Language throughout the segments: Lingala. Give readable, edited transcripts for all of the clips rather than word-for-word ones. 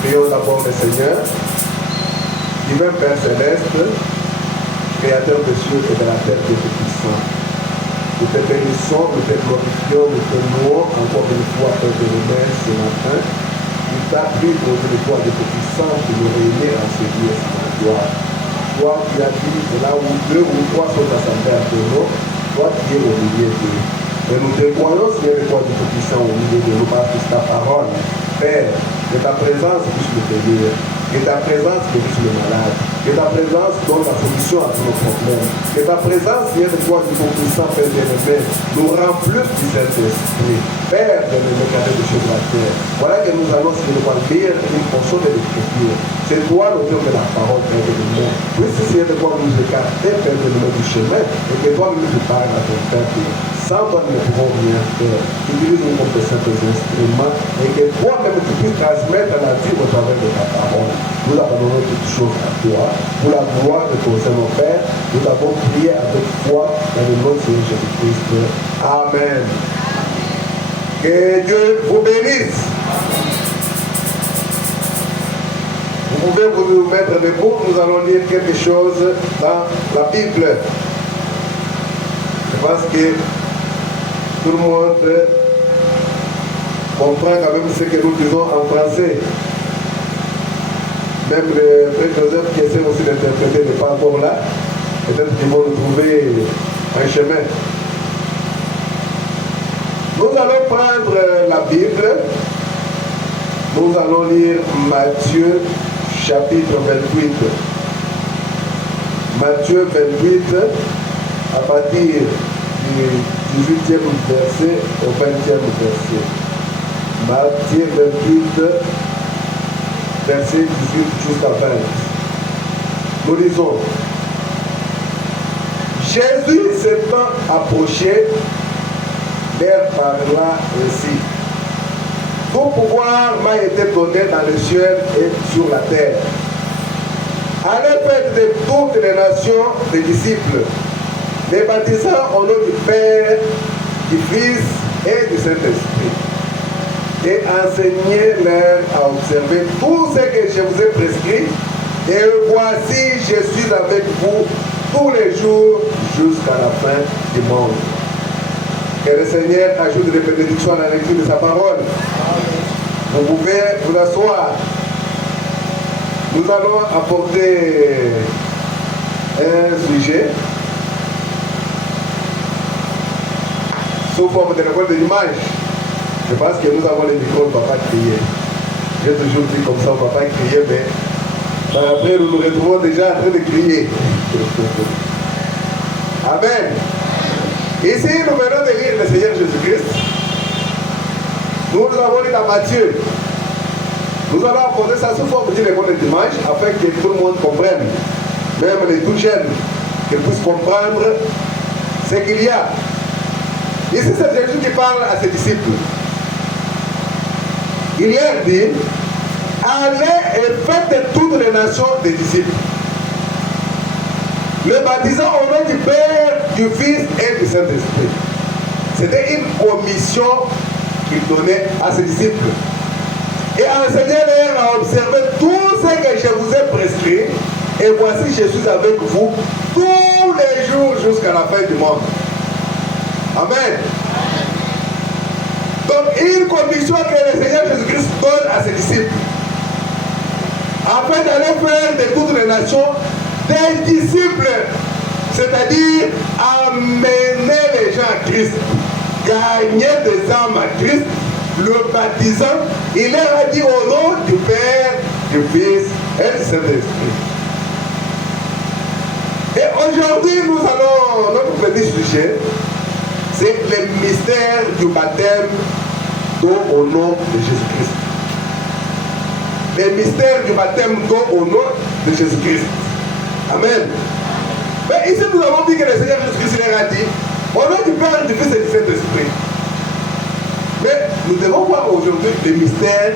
Prions d'abord le Seigneur, divin Père Céleste, Créateur des cieux et de la terre, Dieu puissant. Nous te bénissons, nous te glorifions, nous te louons encore une fois, Père de l'honneur ce matin. Nous t'appuie pour une fois de puissant de nous réunir en ce lieu sans la gloire. Toi qui as dit que là où deux ou trois sont assemblés à ton nom, toi qui es au milieu d'eux. Et nous te croyons, Seigneur, toi du puissant au milieu de nous, parce que ta parole, Père, que ta présence puisse nous bénir, que ta présence guérisse le malade, que ta présence donne la solution à tous nos problèmes, que ta présence, Seigneur, de toi du puissant, Père bien-aimé, nous remplisse du Saint-Esprit. Père de l'éternel de Dieu de la terre, voilà que nous allons, Seigneur, lire une portion de l'Écriture. C'est toi l'auteur de la parole, Père de l'humain. Puisse, Seigneur, de toi nous écarter, Père de l'humain, du chemin, et que toi-même tu parles à ton Père. Sans toi, nous ne pouvons rien faire. Utilise-nous comme de simples instruments et que toi-même tu puisses transmettre la vie au travers de ta parole. Nous abandonnons toutes choses à toi. Pour la gloire de ton Seigneur Père, nous avons prié avec foi dans le nom de Seigneur Jésus-Christ. Amen. Que Dieu vous bénisse. Vous pouvez vous mettre debout. Nous allons lire quelque chose dans la Bible. Je pense que tout le monde comprend quand même ce que nous disons en français. Même le frère Joseph qui essaie aussi d'interpréter n'est pas encore là. Peut-être qu'ils vont nous trouver un chemin. Nous allons prendre la Bible. Nous allons lire Matthieu chapitre 28. Matthieu 28 à partir du 18e verset au 20e verset. Matthieu 28, verset 18 jusqu'à 20. Nous lisons. Jésus s'étant approché, leur parla ainsi. Tout pouvoir m'a été donné dans le ciel et sur la terre. Allez faire de toutes les nations des disciples, les baptisant au nom du Père, du Fils et du Saint-Esprit. Et enseignez-leur à observer tout ce que je vous ai prescrit. Et voici, je suis avec vous tous les jours jusqu'à la fin du monde. Que le Seigneur ajoute des bénédictions à la lecture de sa parole. Vous pouvez vous asseoir. Nous allons apporter un sujet sous forme de récolte d'image. Je pense que nous avons les micros, on ne va pas crier. J'ai toujours dit comme ça, on ne va pas crier, mais après nous nous retrouvons déjà en train de crier. Amen. Ici, nous venons de lire le Seigneur Jésus-Christ. Nous avons lu dans Matthieu. Nous allons apporter ça sous forme d'une école de dimanche afin que tout le monde comprenne, même les tout jeunes, qu'ils puissent comprendre ce qu'il y a. Ici, c'est Jésus qui parle à ses disciples. Il leur dit, allez et faites de toutes les nations des disciples, le baptisant au nom du Père, du Fils et du Saint-Esprit. C'était une commission qu'il donnait à ses disciples. Et enseignez-leur à observer tout ce que je vous ai prescrit. Et voici, je suis avec vous tous les jours jusqu'à la fin du monde. Amen. Donc, une commission que le Seigneur Jésus-Christ donne à ses disciples. Afin d'aller faire de toutes les nations des disciples. C'est-à-dire amener les gens à Christ. Gagner des âmes à Christ. Le baptisant, il leur a dit au nom du Père, du Fils et du Saint-Esprit. Et aujourd'hui, nous allons, notre petit sujet, c'est le mystère du baptême d'eau au nom de Jésus-Christ. Le mystère du baptême d'eau au nom de Jésus-Christ. Amen. Mais ici, nous avons dit que le Seigneur Jésus-Christ leur a dit, au nom du Père, du Fils et du Saint-Esprit. Mais nous devons voir aujourd'hui le mystère,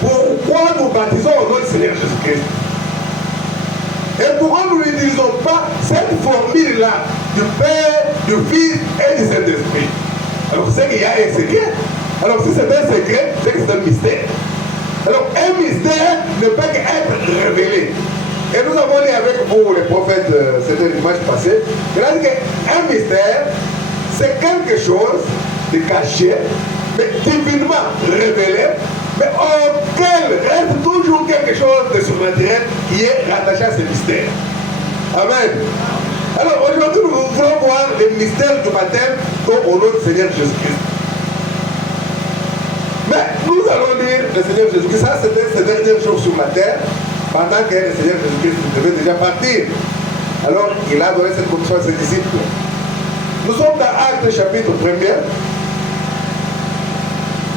pourquoi nous baptisons au nom du Seigneur Jésus-Christ. Et pourquoi nous n'utilisons pas cette formule-là du Père, du Fils et du Saint-Esprit. Alors c'est qu'il y a un secret. Alors si c'est un secret, c'est que c'est un mystère. Alors, un mystère ne peut qu'être révélé. Et nous avons dit avec vous, les prophètes, c'était dimanche passé, il a dit qu'un mystère, c'est quelque chose de caché, mais divinement révélé, mais auquel reste toujours quelque chose de surnaturel qui est rattaché à ce mystère. Amen. Alors aujourd'hui, nous voulons voir le mystère du baptême au nom du Seigneur Jésus-Christ. Mais nous allons lire le Seigneur Jésus-Christ. Ça, c'était ses derniers jours sur la terre, pendant que le Seigneur Jésus-Christ devait déjà partir. Alors, il a donné cette commission à ses disciples. Nous sommes dans Actes chapitre 1er.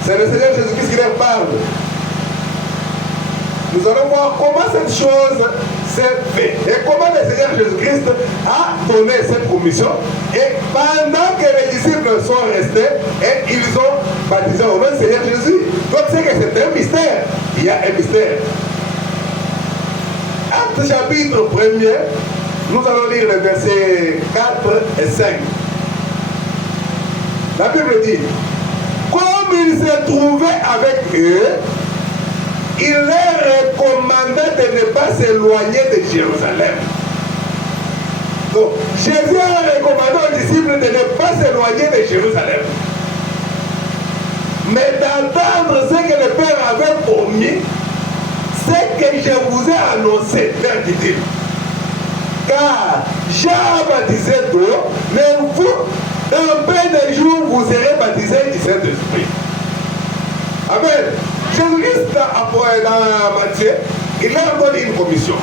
C'est le Seigneur Jésus-Christ qui leur parle. Nous allons voir comment cette chose s'est faite et comment le Seigneur Jésus-Christ a donné cette commission. Et pendant que les disciples sont restés, et ils ont baptisé au nom du Seigneur Jésus. Donc c'est que c'est un mystère. Il y a un mystère. Acte chapitre 1er, nous allons lire les versets 4 et 5. La Bible dit, comme il se trouvait avec eux, il leur recommandait de ne pas s'éloigner de Jérusalem. Donc, Jésus a recommandé aux disciples de ne pas s'éloigner de Jérusalem, mais d'attendre ce que le Père avait promis, ce que je vous ai annoncé, leur dit-il. Car Jean a baptisé d'eau, mais vous, dans peu de jours, vous serez baptisés du Saint-Esprit. Amen. Jésus-Christ, dans Matthieu, il leur donne une commission.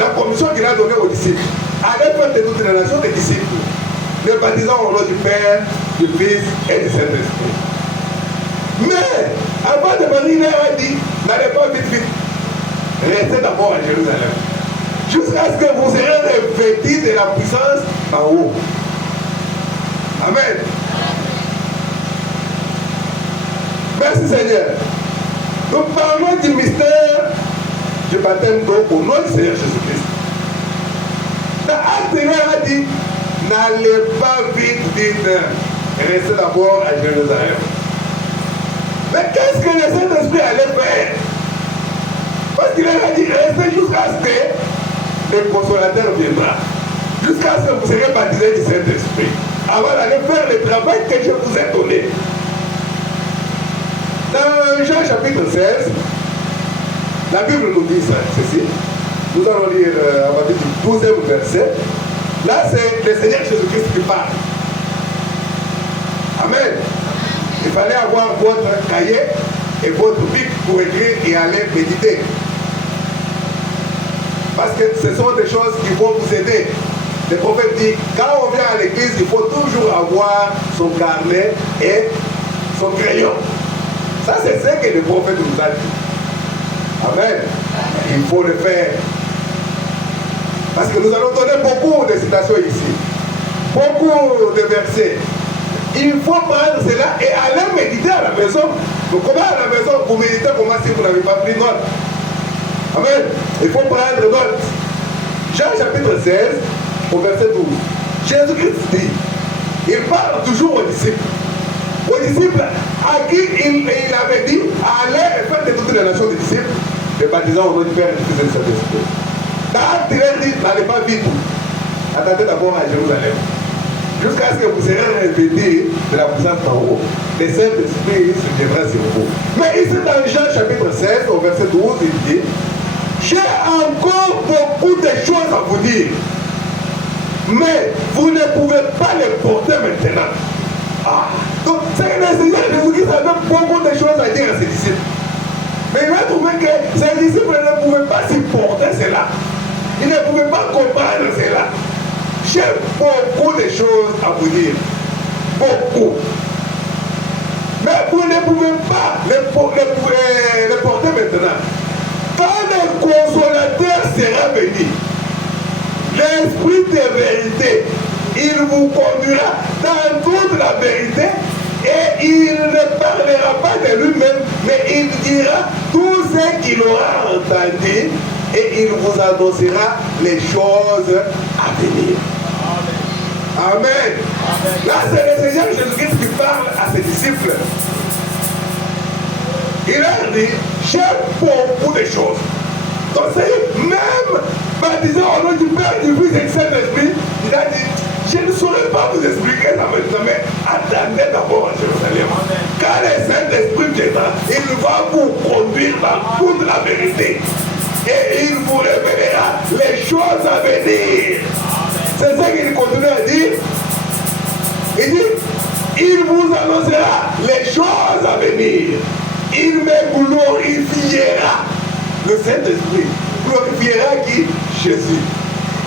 La commission qu'il a donnée aux disciples. Allez faire de toutes les nations des disciples, les baptisant au nom du Père, du Fils et du Saint-Esprit. Mais, avant de partir, il leur a dit, n'allez pas vite. Restez d'abord à Jérusalem. Jusqu'à ce que vous serez revêtis de la puissance en haut. Amen. Merci Seigneur. Nous parlons du mystère du baptême d'eau au nom du Seigneur Jésus-Christ. Dans Acte, il a dit, n'allez pas vite, restez d'abord à Jérusalem. Mais qu'est-ce que le Saint-Esprit allait faire? Parce qu'il a dit, restez jusqu'à ce que le consolateur viendra. Jusqu'à ce que vous serez baptisés du Saint-Esprit. Avant d'aller faire le travail que je vous ai donné. Dans Jean chapitre 16, la Bible nous dit ceci. Nous allons lire à partir du 12e verset. Là, c'est le Seigneur Jésus-Christ qui parle. Amen. Il fallait avoir votre cahier et votre bic pour écrire et aller méditer. Parce que ce sont des choses qui vont vous aider. Le prophète dit, quand on vient à l'église, il faut toujours avoir son carnet et son crayon. Ça, c'est ce que le prophète nous a dit. Amen. Il faut le faire. Parce que nous allons donner beaucoup de citations ici. Beaucoup de versets. Il faut prendre cela et aller méditer à la maison. Donc comment à la maison vous méditez comment si vous n'avez pas pris note? Amen. Il faut prendre note. Jean chapitre 16, au verset 12. Jésus-Christ dit, il parle toujours aux disciples. Aux disciples à qui il avait dit, allez faire de toutes les nations des disciples, les baptisant au nom du Père et du Fils et du Saint-Esprit. Dans Acte, il dit, n'allez pas vite. Attendez d'abord à Jérusalem. Jusqu'à ce que vous serez revêtis de la puissance en haut. Le Saint-Esprit se viendra sur vous. Mais ici dans Jean chapitre 16, au verset 12, il dit, j'ai encore beaucoup de choses à vous dire. Mais vous ne pouvez pas les porter maintenant. Donc, c'est que le Seigneur Jésus-Christ avait beaucoup de choses à dire à ses disciples. Mais il a trouvé que ses disciples ne pouvaient pas supporter cela. Ils ne pouvaient pas comprendre cela. J'ai beaucoup de choses à vous dire. Beaucoup. Mais vous ne pouvez pas les porter maintenant. Quand le consolateur sera venu, l'esprit de vérité, il vous conduira dans toute la vérité et il ne parlera pas de lui-même, mais il dira tout ce qu'il aura entendu et il vous annoncera les choses à venir. Amen. Amen. Là, c'est le Seigneur Jésus-Christ qui parle à ses disciples. Il leur dit, j'aime beaucoup de choses. Donc c'est même baptisé au nom du Père, du Fils et du Saint-Esprit, il a dit, je ne saurais pas vous expliquer ça maintenant, mais attendez d'abord à Jérusalem. Quand le Saint-Esprit viendra, il va vous conduire dans toute la vérité. Et il vous révélera les choses à venir. C'est ça qu'il continue à dire. Il dit, il vous annoncera les choses à venir. Il me glorifiera. Le Saint-Esprit glorifiera qui? Jésus.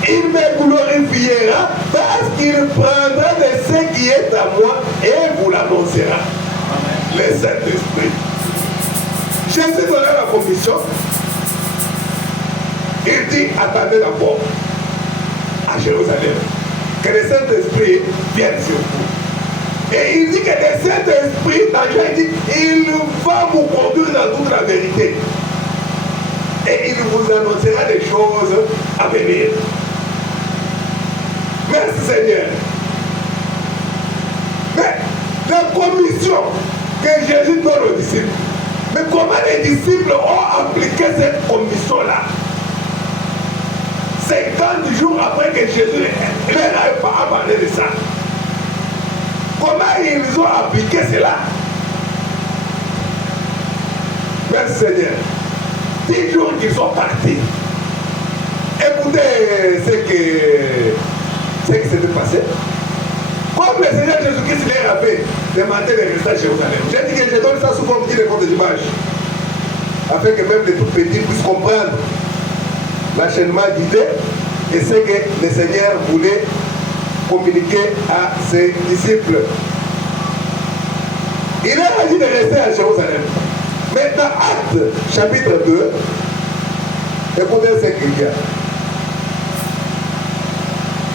Il me glorifiera parce qu'il prendra de ce qui est à moi et vous l'annoncera. Le Saint-Esprit. Jésus donnera la commission. Il dit, attendez d'abord à Jérusalem que le Saint-Esprit vienne sur vous. Et il dit que le Saint-Esprit, dans Jean, il dit, il va vous conduire dans toute la vérité. Et il vous annoncera des choses à venir. Merci Seigneur. Mais la commission que Jésus donne aux disciples, mais comment les disciples ont appliqué cette commission-là 50 jours après que Jésus ne leur a pas parlé de ça. Comment ils ont appliqué cela? Merci Seigneur. 10 jours qu'ils sont partis. Écoutez ce qui s'était passé. Comme le Seigneur Jésus-Christ leur avait demandé de rester à Jérusalem. J'ai dit que je donne ça sous forme de compte d'image. Afin que même les tout petits puissent comprendre l'enchaînement d'idées et ce que le Seigneur voulait communiquer à ses disciples. Il leur a dit de rester à Jérusalem. Mais dans Actes chapitre 2, écoutez ce qu'il y a.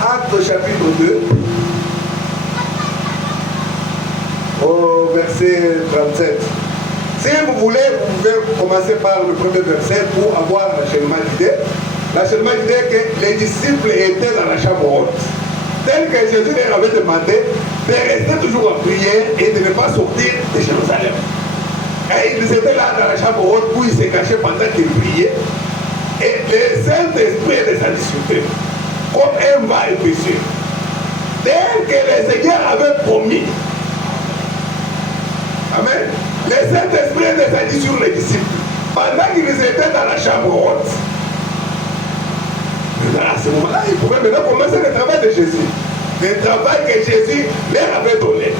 Actes chapitre 2, au verset 37. Si vous voulez, vous pouvez commencer par le premier verset pour avoir l'enchaînement d'idées. L'enchaînement d'idées que les disciples étaient dans la chambre haute. Tel que Jésus leur avait demandé de rester toujours en prière et de ne pas sortir de Jérusalem. Et ils étaient là dans la chambre haute où ils se cachaient pendant qu'ils priaient. Et le Saint-Esprit les a discutés comme un va et péché. Tel que le Seigneur avait promis. Amen. Le Saint-Esprit les a dit sur les disciples pendant qu'ils étaient dans la chambre haute. Maintenant, à ce moment-là, ils pouvaient maintenant commencer le travail de Jésus. Le travail que Jésus leur avait donné.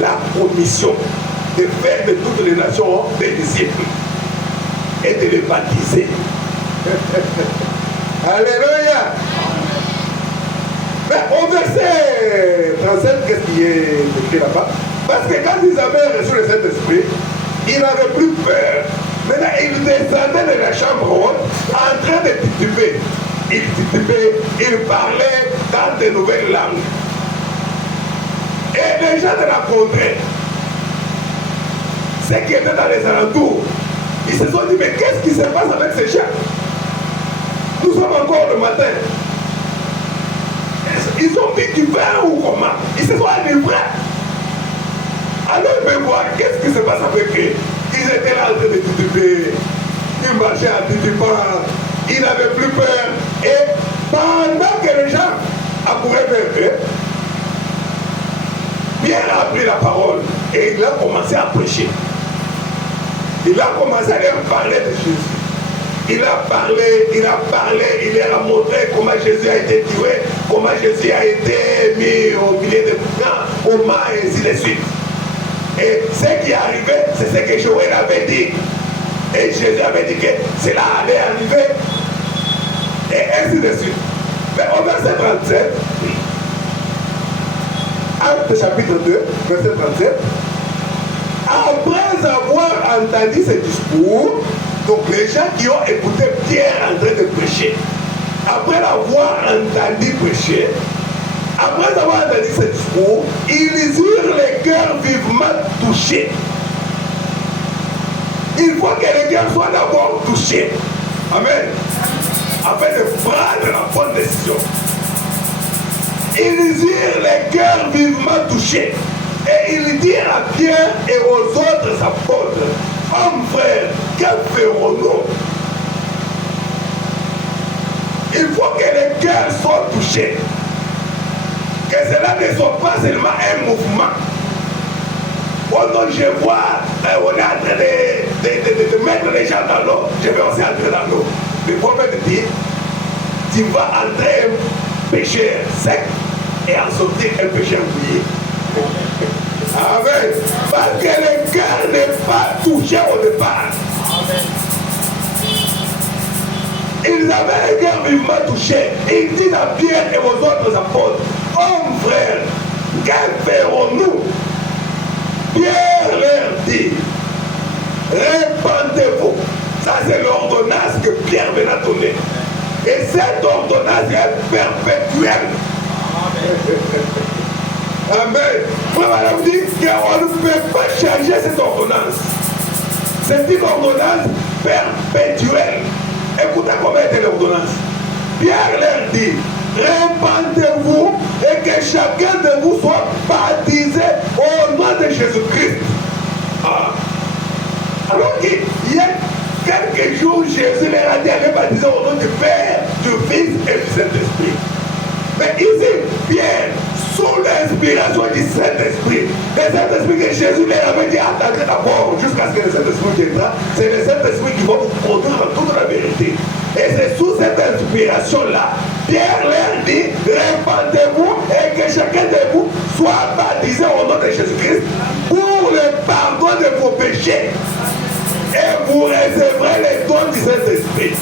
La commission de faire de toutes les nations des disciples et de les baptiser. Alléluia. Mais au verset 37, qu'est-ce qui est écrit là-bas? Parce que quand ils avaient reçu le Saint-Esprit, ils n'avaient plus peur. Maintenant, ils descendaient de la chambre haute en train de tituber. Ils titubaient, ils parlaient dans de nouvelles langues. Et les gens de la contrée, ceux qui étaient dans les alentours, ils se sont dit, mais qu'est-ce qui se passe avec ces gens? Nous sommes encore le matin. Ils ont dit du vin ou comment? Ils se sont enivrés. Alors ils veulent voir qu'est-ce qui se passe avec eux. Ils étaient là en train de tituber. Ils marchaient en titubant. Ils n'avaient plus peur. Et pendant que les gens accouraient vers eux, Pierre a pris la parole et il a commencé à prêcher. Il a commencé à leur parler de Jésus. Il a parlé, il leur a montré comment Jésus a été tué, comment Jésus a été mis au milieu de gens, au mât et ainsi de suite. Et ce qui est arrivé, c'est ce que Joël avait dit. Et Jésus avait dit que cela allait arriver. Et ainsi de suite. Mais au verset 37, Actes chapitre 2, verset 37, après avoir entendu ce discours, donc les gens qui ont écouté Pierre en train de prêcher, après l'avoir entendu prêcher, après avoir entendu ce discours, ils eurent les cœurs vivement touchés. Il faut que les cœurs soient d'abord touchés. Amen. Afin de prendre la bonne décision. Ils eurent les cœurs vivement touchés. Et ils dirent à Pierre et aux autres apôtres, Hommes, frères, que ferons-nous? Il faut que les cœurs soient touchés. Que cela ne soit pas seulement un mouvement. Pendant que je vois, on est en train de mettre les gens dans l'eau, je vais aussi entrer dans l'eau. Le prophète dit, tu vas entrer un péché sec et en sortir un péché mouillé. Amen. Parce que le cœur n'est pas touché au départ. Amen. Ils avaient un cœur vivement touché. Il dit à Pierre et aux autres apôtres, hommes, frères, que ferons-nous? Pierre leur dit, répandez-vous. Ça, c'est l'ordonnance que Pierre venait à donner. Et cette ordonnance est perpétuelle. Amen. Moi, madame dit qu'on ne peut pas changer cette ordonnance. C'est une ordonnance perpétuelle. Écoutez comment était l'ordonnance. Pierre leur dit, répandez-vous et que chacun de vous soit baptisé au nom de Jésus-Christ. Ah. Alors qu'il y a quelques jours, Jésus leur a dit d'aller baptiser au nom du Père, du Fils et du Saint-Esprit. Mais ici, Pierre, sous l'inspiration du Saint-Esprit, le Saint-Esprit que Jésus leur avait dit attendez d'abord jusqu'à ce que le Saint-Esprit viendra, c'est le Saint-Esprit qui va vous conduire dans toute la vérité. Et c'est sous cette inspiration-là, Pierre leur dit, répandez-vous et que chacun de vous soit baptisé au nom de Jésus-Christ pour le pardon de vos péchés. Et vous recevrez les dons du Saint-Esprit.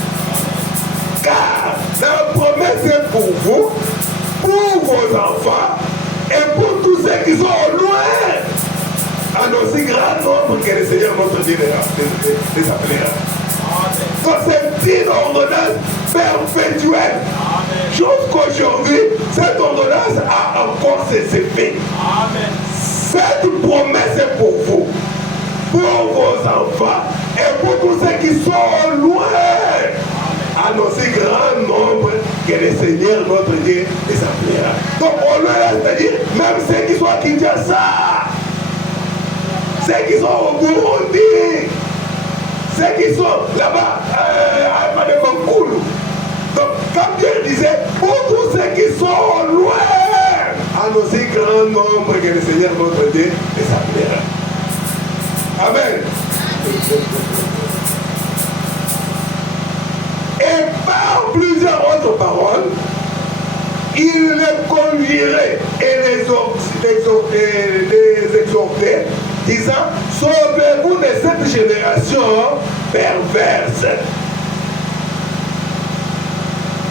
Car la promesse est pour vous, pour vos enfants et pour tous ceux qui sont au loin, en aussi grand nombre que le Seigneur notre Dieu les appellera. Donc c'est une ordonnance perpétuelle. Jusqu'aujourd'hui, cette ordonnance a encore ses effets. Cette promesse est pour vous, pour vos enfants et pour tous ceux qui sont au loin, en aussi grand nombre que le Seigneur notre Dieu les appellera. Donc au loin, c'est-à-dire même ceux qui sont à Kinshasa, ceux qui sont au Burundi, ceux qui sont là-bas à Mademonkulu. Donc comme Pierre disait, pour tous ceux qui sont au loin, en aussi grand nombre que le Seigneur notre Dieu les appellera. Amen. Et par plusieurs autres paroles, il les conjurait et les exhortait, disant, sauvez-vous de cette génération perverse.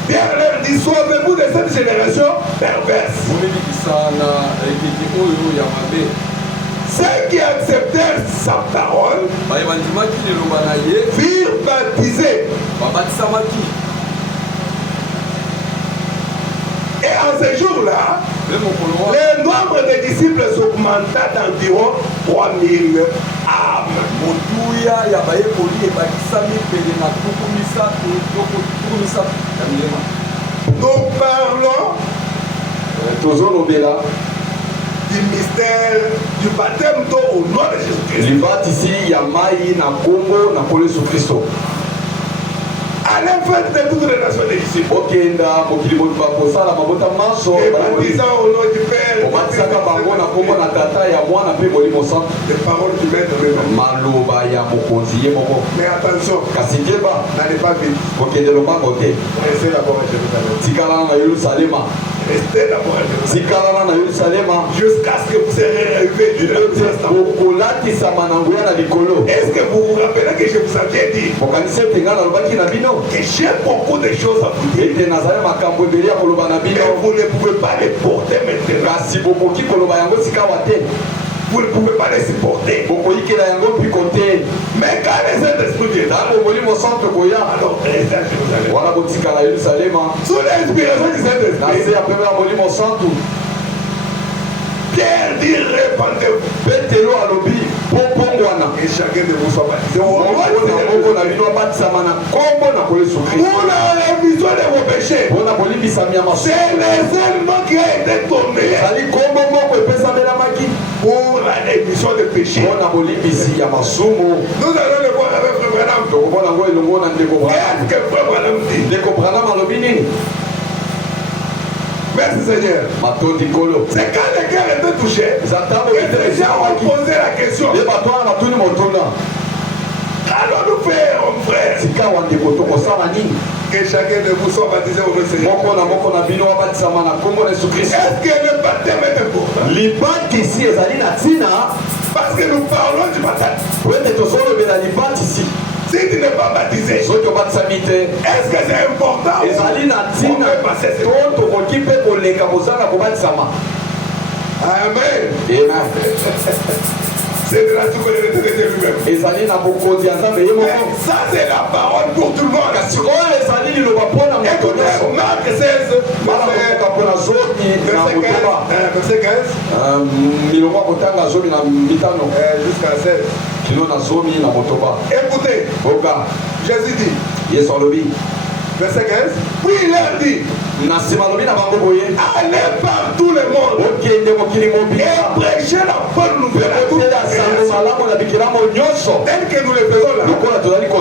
Pierre leur dit, sauvez-vous de cette génération perverse. Ceux qui acceptèrent sa parole furent baptisés. Et en ce jour-là, le nombre de disciples s'augmenta d'environ 3000 âmes. Nous parlons du mystère du baptême d'eau au nom de Jésus-Christ. À la fin de toutes les nations des disciples. Et baptisant au nom du Père, les paroles du Maître lui-même. Mais attention, n'allez pas vite. Restez d'abord à Jérusalem. Restez d'abord à Jérusalem. Jusqu'à ce que vous serez arrivés du Nouveau Testament. Est-ce que vous vous rappelez que je vous avais dit que j'ai beaucoup de choses à vous dire, mais vous ne pouvez pas les porter maintenant. Vous ne pouvez pas les supporter. Mais quand les Saint-Esprit viendra, alors restez à Jérusalem. Sous l'inspiration du Saint-Esprit, Pierre dit répandez-vous. Et chacun de vous soit baptisé. Pour la rémission de vos péchés. C'est le seul nom qui a été donné pour la rémission des péchés. Nous allons le voir avec Frère Branham. Qu'est-ce que Frère Branham dit? Merci Seigneur. C'est quand les cœurs étaient touchés que les gens ont posé la question. Allons-nous faire, mon frère, que chacun de vous soit baptisé au nom du Seigneur? Est-ce que le baptême est important? Parce que nous parlons du baptême. Si tu n'es pas baptisé, est-ce que c'est important? Amen. C'est de la souveraineté de lui-même. Mais ça, c'est la parole pour tout le monde. Écoutez, Marc 16, verset 15. Jusqu'à 16. Écoutez, Jésus dit, verset 15, puis il leur dit, allez par tout le monde et prêchez la bonne nouvelle à toute la création. Tel que nous le faisons là, nous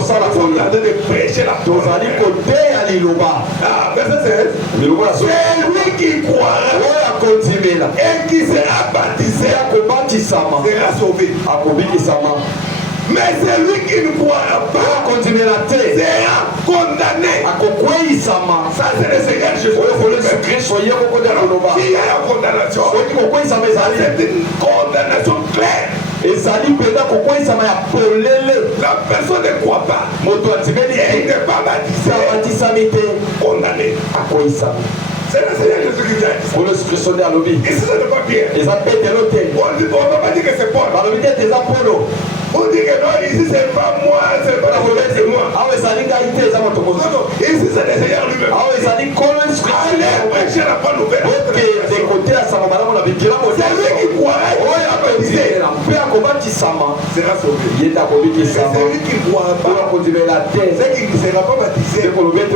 sommes en train de prêcher la bonne nouvelle. Verset 16, c'est lui qui croira et qui sera baptisé sera sauvé. Mais celui qui ne croira pas sera condamné. Ça, c'est le Seigneur Jésus. S'il y a la condamnation, c'est une condamnation claire. La personne ne croit pas. Il n'est pas baptisé. Condamné. C'est le Seigneur Jésus qui vient. Et si ce n'est pas bien, on ne peut pas dire que c'est Paul. On dit que non, ici c'est pas moi, c'est pas la volonté, c'est moi. Non, ici c'est le Seigneur lui-même. Allez prêcher la bonne nouvelle. C'est lui qui croira et qui sera baptisé sera sauvé. C'est celui qui ne croira pas, c'est qui ne sera pas baptisé, condamné.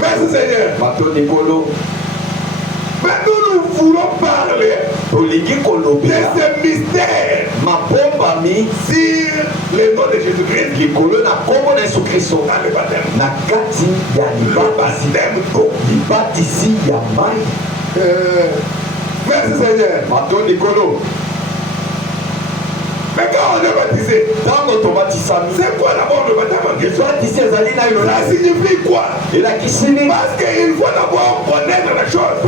Merci Seigneur. Mais nous voulons parler de ce mystère sur le nom de Jésus-Christ dans le baptême. Le baptême d'eau. Merci Seigneur. Mais quand on est baptisé, c'est quoi d'abord le baptême en question? Ça signifie quoi? Parce qu'il faut d'abord connaître la chose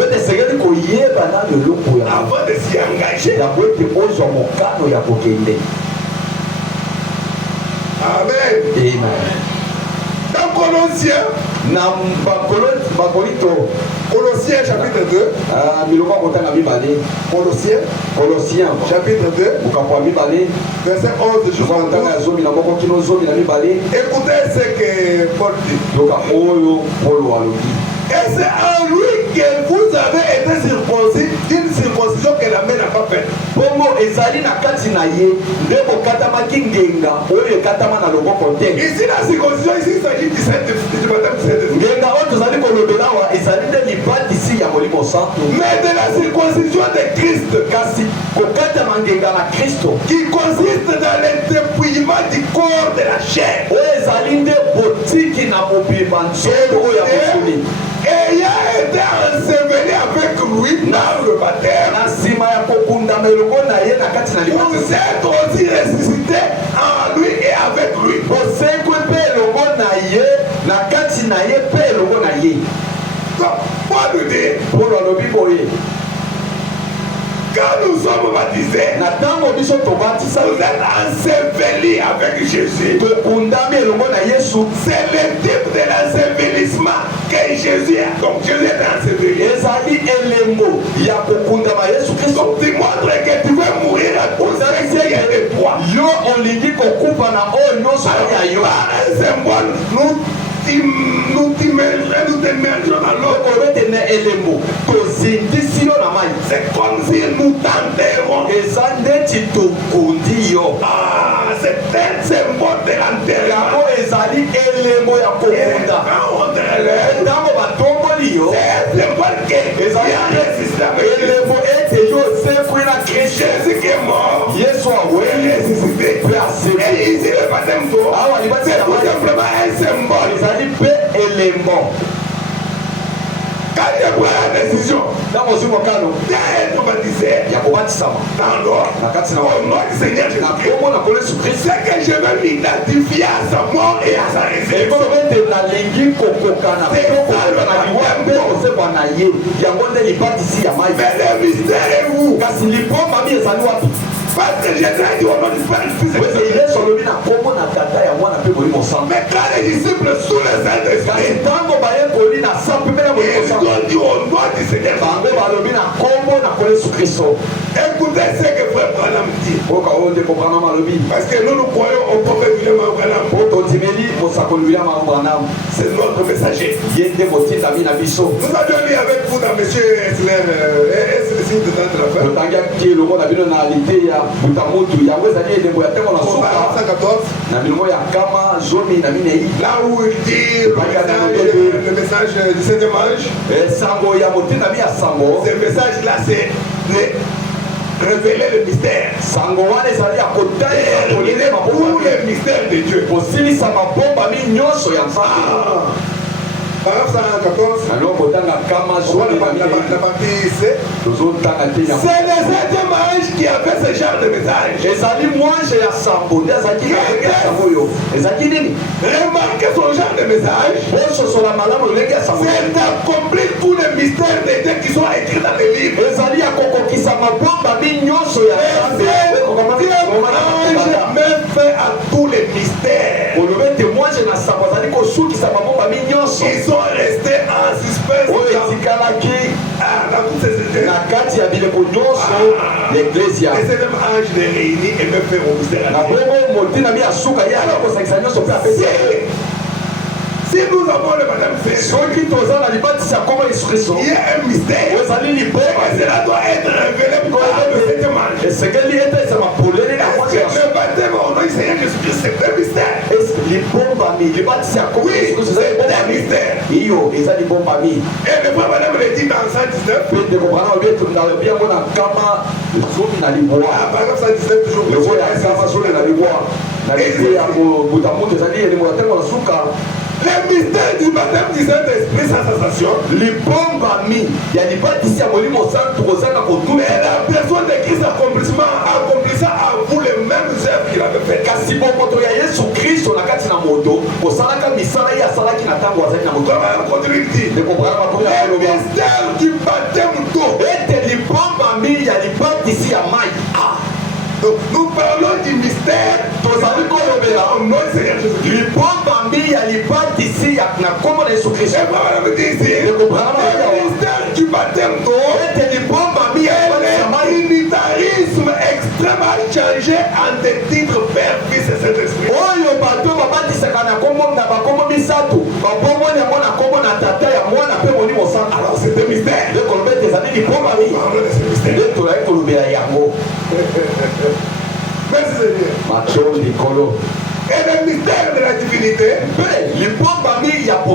avant de s'y engager. Amen. Dans Colossiens chapitre 2. Colossiens chapitre 2. Verset 11 jusqu'à 12. Écoutez ce que Paul dit. Et c'est en lui que vous avez été circoncis d'une circoncision que la main n'a pas faite. Ici la circoncision, ici il s'agit du baptême du Saint-Esprit. Mais de la circoncision de Christ, qui consiste dans le dépouillement du corps de la chair. Ayant été enseveli avec lui dans le baptême, vous êtes aussi ressuscité en lui et avec lui. Donc, Paul nous dit, quand nous sommes baptisés, vous êtes ensevelis avec Jésus. C'est le type de l'ensevelissement que Jésus a. Donc Jésus est enseveli. Donc tu montres que tu veux mourir à cause de toi. Par un symbole, nous nous t'immergeons dans l'eau. C'est comme si nous t'enterrons. Ah, c'est un symbole de l'enterrement. Et quand on te relève, c'est un symbole qui a résisté avec Jésus qui est mort. Il est ressuscité. Et ici le baptême d'eau, c'est tout simplement un symbole. Quand tu prends la décision d'être baptisé dans l'eau, au nom du Seigneur Jésus-Christ, c'est que je veux m'identifier à sa mort et à sa résurrection. C'est ça mais le mystère est où? Parce que j'ai dit au nom du Père, du Fils et du Saint-Esprit. Mais quand les disciples sous le Saint-Esprit, ils ont dit au nom du Seigneur. Écoutez ce que Frère Branham dit. Parce que nous croyons au prophète William Branham. C'est notre messager. Nous avions lu avec vous dans M. Esler. Est-ce le signe de temps de la fin? Là où il dit le message du septième ange. Ce message-là, c'est révéler le mystère. Il est pour le mystère de Dieu. Paragraphe 114. C'est le septième ange qui a fait ce genre de message. Remarquez son genre de message. C'est d'accomplir tous les mystères de Dieu qui sont écrits dans les livres. Le septième ange met fin à tous les mystères. Ils sont restés en suspense. Le septième ange les réunit et me fait au mystère. Si nous avons le baptême fait, il y a un mystère. Cela doit être révélé par le septième ange. Le baptême au nom du Seigneur Jésus-Christ, c'est un mystère. Oui, c'est un mystère. Et le frère Madame le dit dans 119. Paragraphe 119 toujours. Le mystère du baptême du Saint-Esprit sans sensation. Mais la personne de Christ accomplissant à vous les mêmes œuvres qu'il avait faites. Le mystère du baptême d'eau. Donc nous parlons du mystère. Le mystère du baptême d'eau est un unitarisme extrême à changer en des titres Père, Fils et Saint-Esprit. Alors c'est un mystère. Merci Seigneur. Et le mystère de la divinité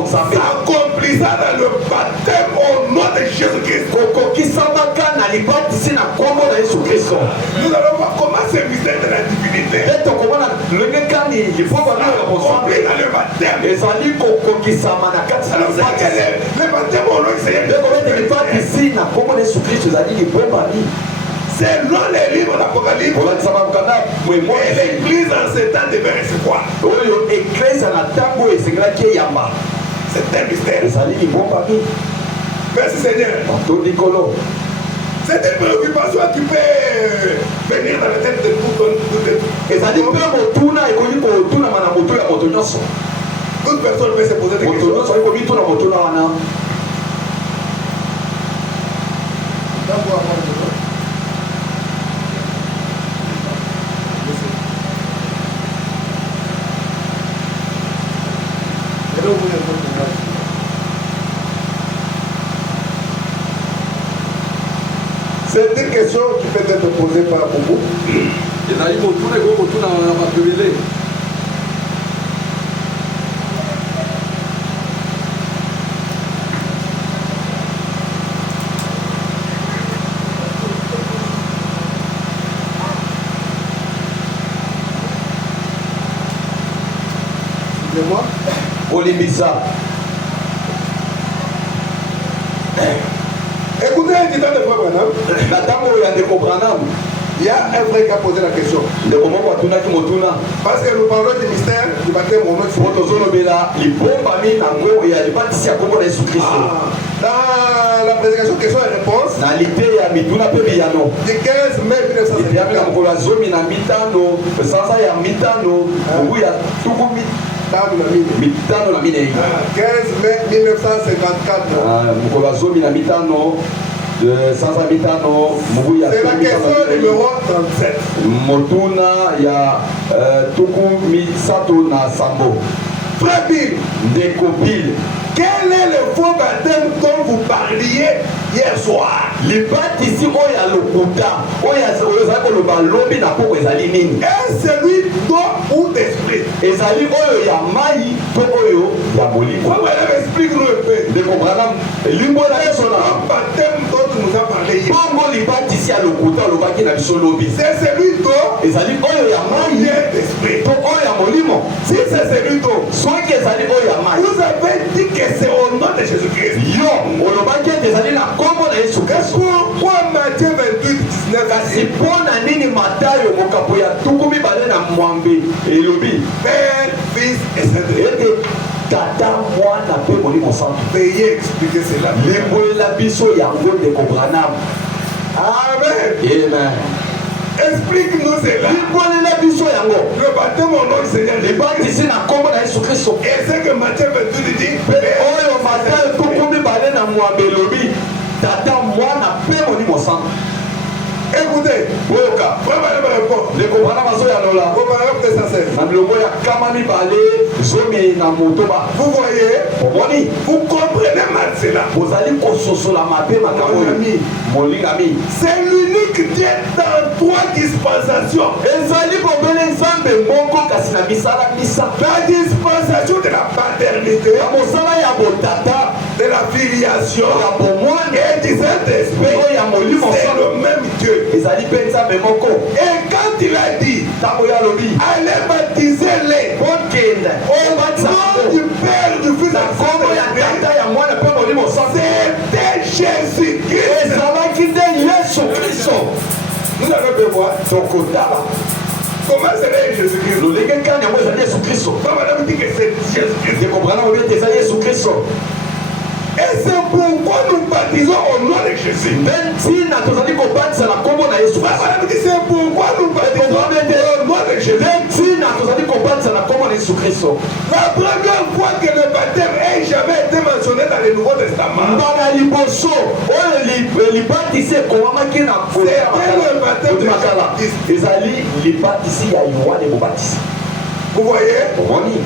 s'accomplissant dans le baptême au nom de Jésus-Christ. Nous allons voir comment ce mystère de la divinité s'accomplit dans le baptême. Alors c'est que le baptême au nom du Seigneur. Selon les livres d'Apocalypse, et l'église en ce temps devait recevoir. C'est un mystère. Merci Seigneur. C'est une préoccupation qui peut venir dans la tête de tout. Toute personne peut se poser des questions. question qui peut être posée par beaucoup. Excusez-moi. Olimbisa. Écoutez un guitar de Frère Branham. Il y a un frère qui a posé la question. Parce que nous parlons du mystère du baptême au nom de Jésus. Dans la prédication question et réponse du 15 mai 1954. 15 mai 1954. C'est la question numéro 37. Motuna ya tuku misato na sambo. Frère Bill, Décopile. quel est le faux baptême dont vous parliez hier soir? Libat ici oya lokuta oya ozako lo balobi na poko ezali nini? Est celui d'eau ou d'esprit? Ezali oyo ya mai to oyo ya molimo. Explique-nous un peu. De comprendre limbo na sona. Le baptême dont tu nous as parlé hier. Bongo libat ici ya lokuta lo baki na biso lobi. C'est celui d'eau. Ezali oyo ya mai d'esprit. To oyo ya molimo. Si c'est celui d'eau, soit que ezali oyo ya mai. Vous avez dit que c'est au nom de Jésus-Christ. Yo, olobaki ezali na kombo na Yesu Kristo. Pourquoi Matthieu 28, 19 kasi mpona nini Matayo mokapo ya tuku mibale na mwambe elobi Père, Fils et Saint-Esprit. ete tata mwana mpe molimo santu. Veuillez expliquer cela. limbolela biso yango ndeko Branham. Amen. Amen. Explique-nous cela. limbolela biso yango. Le baptême au nom du Seigneur. libatisi na kombo na Yesu Kristo. Et c'est que Matthieu 28 dit oyo Matayo tuku mibale na mwambe elobi tata mwana mpe molimo santu. Écoutez, boyoka ndeko Branham azoyanola na bilongo ya kama mibale zomi na motoba. Vous voyez, omoni vous comprenez mal cela. bozali kososola mabe makambo molingami. C'est l'unique Dieu dans 3 dispensations. ezali bobele nzambe moko kasi na misala misa. La dispensation de la paternité, ya mosala ya botata, de la filiation ya bomwani et du Saint-Esprit. oyo ya molimo C'est le même Dieu. ezali mpe nzambe moko. Et quand il a dit, ntango ya lobi allez baptiser-les bokende au nom du Père, du Fils et na du kombo ya Saint-Esprit, tata ya mwana mpe molimo santu. c'était Jésus-Christ. ezalaki nde Yesu Kristo. Nous allons le voir. tokotala Comment serait Jésus-Christ? lolenge kani yango ezali Yesu Kristo. Comment on dit que c'est Jésus-Christ? ndekobranam obi ete eza Yesu Kristo. Et c'est pourquoi nous baptisons au nom de Jésus. mpe ntina tozali kobatisa na kombo na Yesu Kristo. C'est pourquoi nous baptisons au nom de Jésus. mpe ntina tozali kobatisa na kombo na Yesu Kristo. La première fois que le baptême ait jamais été mentionné dans le Nouveau Testament, mbala liboso oyo libatisi ekomamaki na makala ezali libatisi ya Yohane Mobatisi. vous voyez, omoni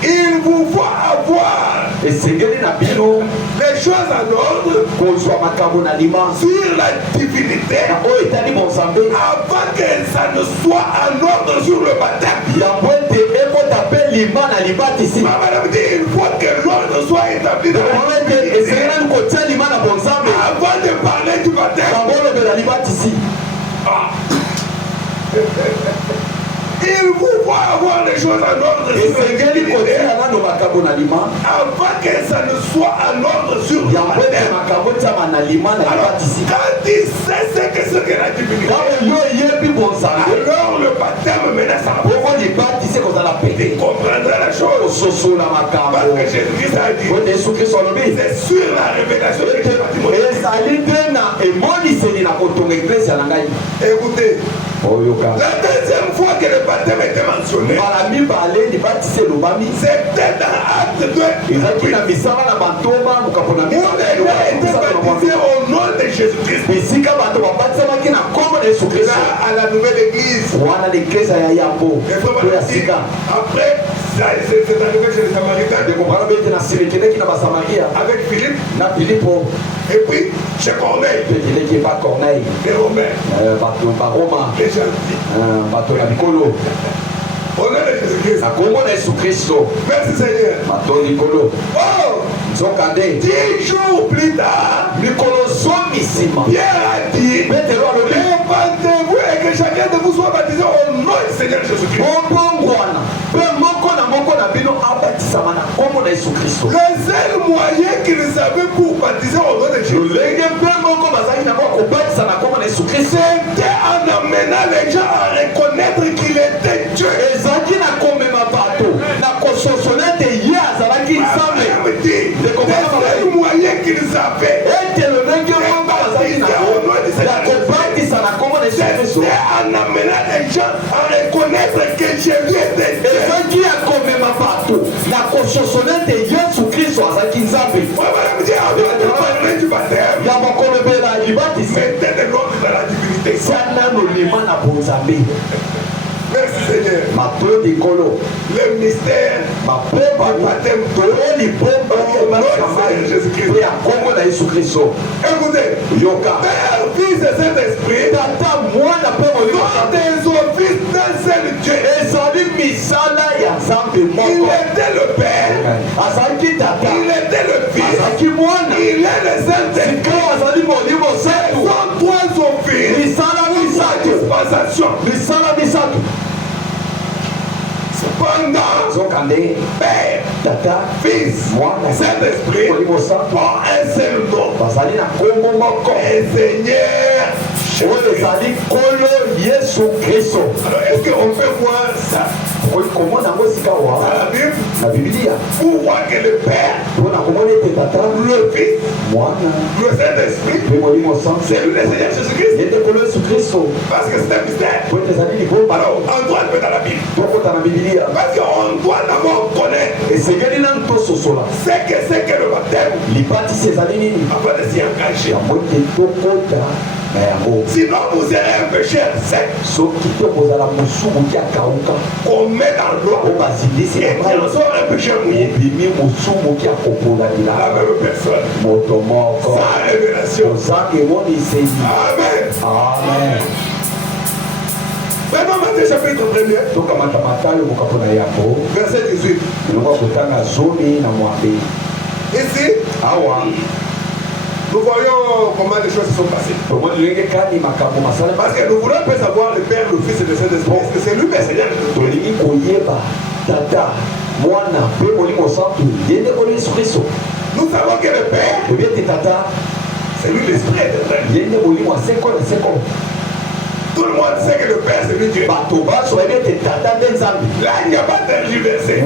il vous faut avoir esengeli na bino les choses en ordre kozwa makambo na lima sur la divinité na oyo etali bonzambe avant que ça ne soit en ordre sur le baptême. yango ete ekota mpe lima na libatisi. Il faut que l'ordre soit établi dans la divinité esengelani kotia lima na bonzambe avant de parler du baptême. yango olobela libatisi. Il vous faut avoir les choses en ordre sur la esengeli divinité kotia nano makambo na lima avant que ça ne soit en ordre sur le yango ete baptême. makambo tiama na lima na Alors, libatisi. quand il sait ce que c'est que la divinité, ntango yo oyebi bonzambe alors le baptême maintenant ça va. poko libatisi ekozala pete Il comprendra la chose. kososola Parce makambo que Jésus-Christ a dit, ote Yesu Kristo alobi c'est sur la révélation de Dieu. ezali nde na emoniseli na kotonga eklesia na ngai. Écoutez, oyoka la deuxième fois que le baptême était mentionné, mbala mibale libatisi elobami c'était dans Acte 2. ezalaki na misala na bantoma mokambo na Où les gens étaient baptisés au nom de Jésus-Christ. bisika bato babatisamaki na kombo na Yesu Kristo. Là, à la nouvelle église, wana l'eklesa ya yambo les frères to ya m'ont dit, sika après, c'est arrivé chez les Samaritains ndekombrana bete na sima ekendeki na basamaria avec Philippe. na Filipo Et puis, chez Corneille. Il n'est pas Corneille. Les Romains. Roma. Les gentils. Bateau la Nicolo. Au nom de Jésus-Christ. La Congo de Jésus-Christ. Merci Seigneur. Bateau Nicolo. Oh! 10 jours plus tard, Nicolo Somissima. Pierre a dit, répandez-vous et que chacun de vous soit baptisé au nom du Seigneur Jésus-Christ. Le seul moyen qu'ils avaient pour baptiser au nom de Jésus, c'était en amenant les gens à reconnaître qu'il était Dieu. Le seul moyen qu'ils avaient c'était en amenant les gens à reconnaître que Jésus était Dieu. Mettez de l'ordre dans la divinité. Merci Seigneur. Le mystère du baptême de Jésus-Christ. Écoutez, Père, Fils et Saint-Esprit sont des offices d'un seul Dieu. Il était le Père, il était le Fils, il est le Saint-Esprit. Ce sont trois offices, dispensation. Cependant, Père, Fils, Saint-Esprit ont un seul nom. Et Seigneur, alors est-ce qu'on peut voir ça dans la Bible? Pour voir que le Père, le Fils, le Saint-Esprit, c'est lui le Seigneur Jésus-Christ. Parce que c'est un mystère. Alors, on doit le mettre dans la Bible. Parce qu'on doit d'abord connaître ce que c'est que le baptême avant de s'y engager. Sinon vous serez un pécheur sec qu'on met dans l'eau et qui en sort un pécheur mouillé. La même personne. Sans révélation. Amen. Amen. Maintenant, Matthieu chapitre 1er, verset 18. Ici, nous voyons comment les choses se sont passées. Parce que nous voulons pas savoir le Père, le Fils et le Saint-Esprit. Parce que c'est lui le Seigneur. Nous savons que le Père, c'est lui l'Esprit éternel. Tout le monde sait que le Père c'est lui Dieu. Là il n'y a pas d'interversé.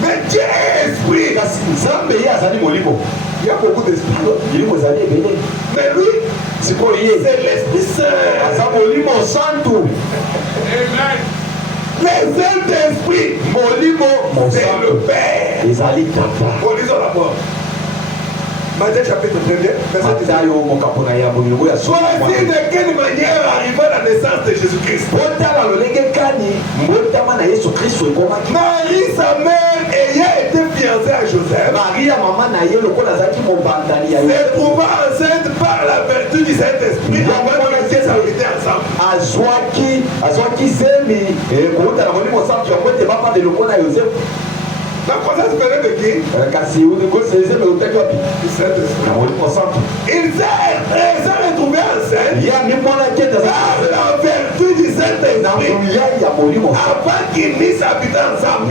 Mais Dieu est esprit. Il y a beaucoup d'esprit. Mais lui, c'est l'Esprit Saint. Les Saint-Esprit, c'est le Père. Lisons d'abord. Matthieu chapitre 1er, verset 18. Voici de quelle manière arriva la naissance de Jésus-Christ. Marie, sa mère, ayant été fiancée à Joseph, se trouva enceinte par la vertu du Saint-Esprit avant que les habitaient ensemble. La croissance venait de qui? Ils s'est retrouvé enceinte par la vertu du Saint-Esprit avant qu'ils n'eussent habité ensemble.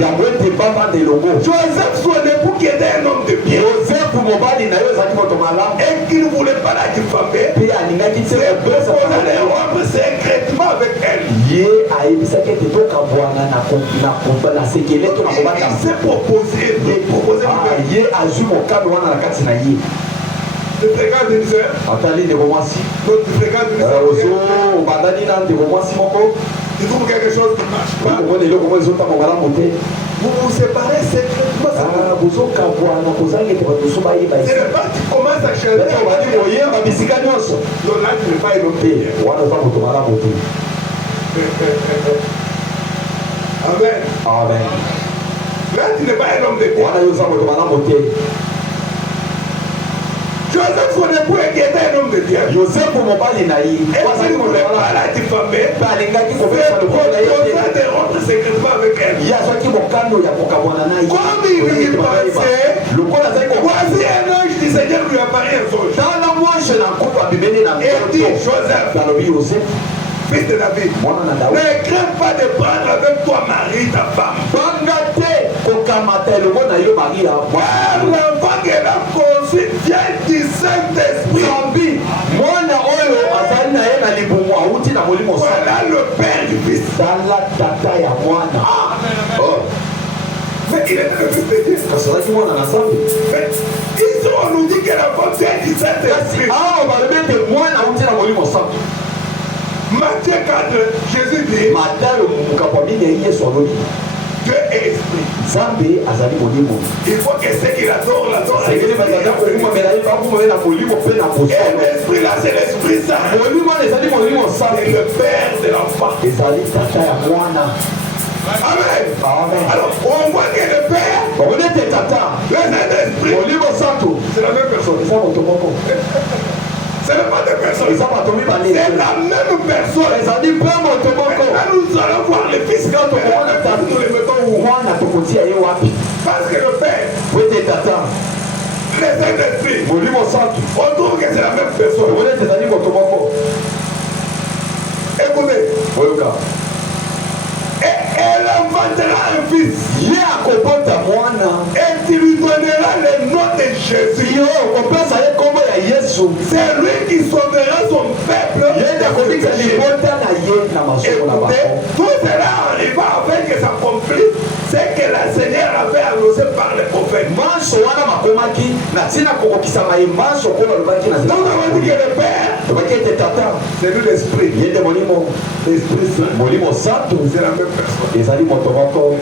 Joseph, son époux, qui était un homme de bien et qui ne voulait pas la diffamer, se proposa de rompre secrètement avec elle. Il s'est proposé de fréquence de misère. Notre fréquence de misère. Il trouve quelque chose qui ne marche pas. Vous vous séparez secrètement. C'est le pas qui commence à changer. Donc là, tu n'es pas éloigné. Amen. Amen. Là, tu n'es pas un homme de bien. Joseph, son époux, qui était un homme de Dieu. Joseph mobali na ye. Et s'il ne voulait pas la diffamer, Ba alingaki c'est kopesa lokola ye. proposé de rentrer secrètement avec elle. Ya soki mokando ya kokabwana na ye. Comme il pensait, lokola azali voici un ange du Seigneur lui apparaît un songe. tala mwashe na nkutu abimeli na Et dit, mtoto. Joseph, Talobi Joseph, fils de David, mwana na Daudi. ne crains pas de prendre avec toi Marie, ta femme. Banga te kokamata elongo na yo Maria. Car l'enfant qu'elle a conçu vient du Saint-Esprit. Zambi mwana oyo azali na ye na libumu awuti na molimo sana. Voilà le père du fils. Tala tata ya mwana. Oh. Mais il était le fils de Dieu. Kasolaki mwana na Zambi. Mais ici on nous dit que l'enfant vient du Saint-Esprit. Awa balobi ete mwana awuti na molimo sana. Matthieu 4, Jésus dit, Matayo mokambo minei Yesu alobi Dieu est esprit. Nzambe azali molimo. Il faut que ce qu'il adore, l'adore. Sekele bazaza kokumamela ye bakumamela na molimo mpe na Et bosolo. l'esprit là, c'est l'esprit saint. Molimo wana ezali molimo sana. C'est le père de l'enfant. Ezali tata ya mwana. Amen. Amen. Alors, on voit que le père, Omoni ete tata le Saint-Esprit, molimo santu c'est la même personne. eza moto moko. Ce n'est pas deux personnes. Eza bato mibale. C'est la même personne. Ezali mpe moto moko. Maintenant, nous allons voir le fils quand on voit le tata, nous le mettons où? Mwana tokotia ye wapi? Parce que le père, Po ete tata le Saint-Esprit, molimo santu on trouve que c'est la même personne. omoni ete ezali moto moko. Écoutez, Oyoka et elle enfantera un fils. ye akobota mwana. Et tu lui donneras le nom de Jésus. Yo kopesa ye kombo ya Yesu. C'est lui qui sauvera son peuple. Ye nde akobikisa libota na ye na masolo na Écoutez, bango. tout cela arriva afin que s'accomplisse ce que le Seigneur avait annoncé par les prophètes. Manso wana makomaki na ntina kokokisama ye manso oyo balobaki na Donc on va dire que le Père, lobaki ete tata c'est lui l'Esprit. ye nde molimo L'Esprit Saint, molimo santu c'est la même personne. ezali moto moko.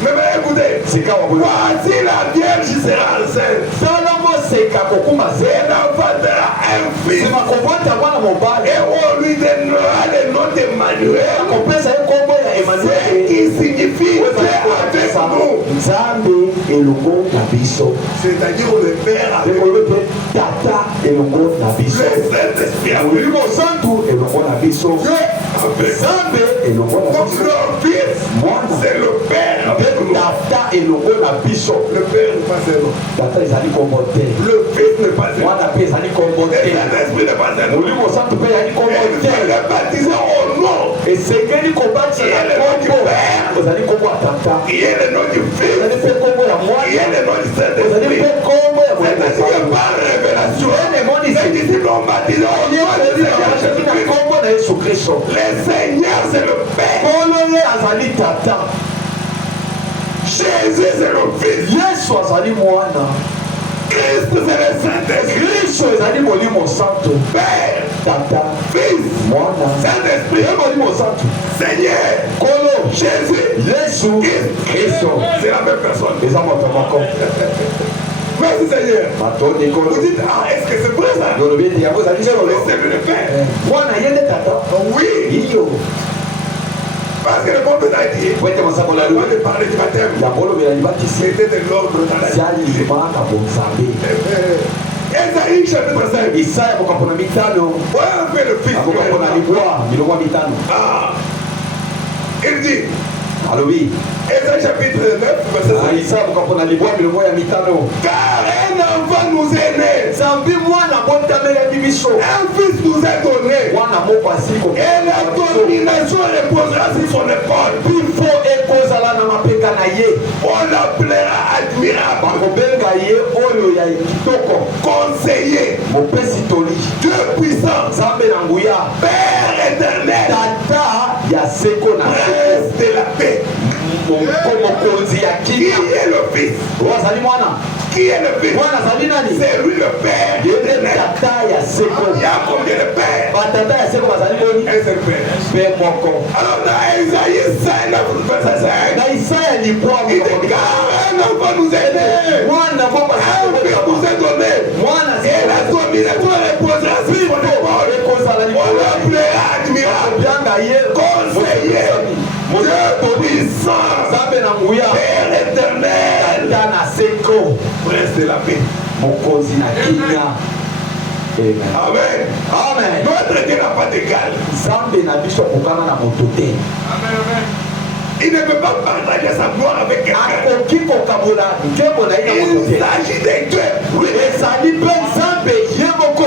Mais écoutez, Sika wa bolo voici la Vierge sera enceinte. tala moseka kokuma Et ze elle enfantera un fils. sima kobota mwana mobali Et on lui donnera le nom d'Emmanuel. akopesa ye kombo ya Ce Emmanuel qui signifie Dieu avec nous. nzambe elongo na biso. C'est-à-dire le Père avec nous. ekolobi mpe tata elongo na biso. Le Saint-Esprit avec nous. molimo santu elongo na biso. Dieu avec nous. nzambe elongo na Donc biso. le Fils, c'est le Père avec nous. mpe tata elongo na biso. Le Père n'est pas un homme. tata ezali kombo te. Le Fils n'est pas un homme. mwana mpe ezali kombo Le te. Saint-Esprit n'est pas un homme. molimo santu mpe ezali kombo Et il te. fallait baptiser au nom esengeli kobatisa na kombo ezali kombo ya tata. qui est le nom du Fils, ezali mpe kombo ya qui mwana. est le nom du ezali Saint-Esprit. mpe kombo ya C'est-à-dire que par révélation, les disciples ont baptisé au nom du Seigneur na Jésus-Christ. kombo na yesu kristo. Le Seigneur, c'est le Père. kolo ye azali tata. Jésus, c'est le Fils. yesu azali mwana. Christ, c'est le Saint-Esprit. kristo ezali molimo santu. Père, tata Fils, mwana Saint-Esprit, ye molimo santu. Seigneur, kolo Jésus, yesu kristo c'est la même personne. eza moto moko. Merci Seigneur. matoni Vous kolo dites, ah, est-ce que c'est vrai ça? lolobi ete yango ezali Mais solo. c'est le Père. mwana ye nde tata. Oui, iyo parce que le bon a dit, po ete masakola avant lobi de parler du baptême, ya kolobela libatisi c'était de l'ordre dans la vie. zalimaka bonzambe. Esaïe chapitre 5. isaya kokapona mitano Voilà un peu le Fils. akokapona libwa milongwa mitano Ah, il dit, alobi Esaïe chapitre 9, verset 5. isaya kokapona libwa milongwa ya mitano. Car un enfant nous est né, zambi mwana botamelaki biso. un fils nous est donné, mwana moko asili et la domination reposera sur son épaule. bifo ekozala na mapeka na ye. On l'appellera admirable, bakobenga ye oyo ya kitoko conseiller, mopesi toli Dieu puissant, nzambe na nguya Père éternel, tata ya seko na Prince seko de la paix. mokonzi ya Qui kimia. est le Fils? oyo azali mwana. Qui est le Fils? mwana azali nani? C'est lui le Père ye nde éternel. tata ya seko. Il y a combien de pères? batata ya seko bazali boni Un seul Père. mpe moko. Alors dans Esaïe 5, verset 5, na isaya libwa il dit car un enfant nous est né, mwana moko un fils nous est donné, mwana et la domination reposera sur son épaule. ekozala On l'appellera admirable, libyanga ye conseiller, Dieu puissant, nzambe na nguya Père éternel, tata na seko Prince de la paix. mokonzi na kimia. Amen. Amen. Notre Dieu n'a pas d'égal. Zambe na biso kokana na motote. Il ne peut pas partager sa gloire avec quelqu'un. Akoki kokabola nkembo na ina motote. Il s'agit de Dieu. Oui, ezali mpe Nzambe ye moko.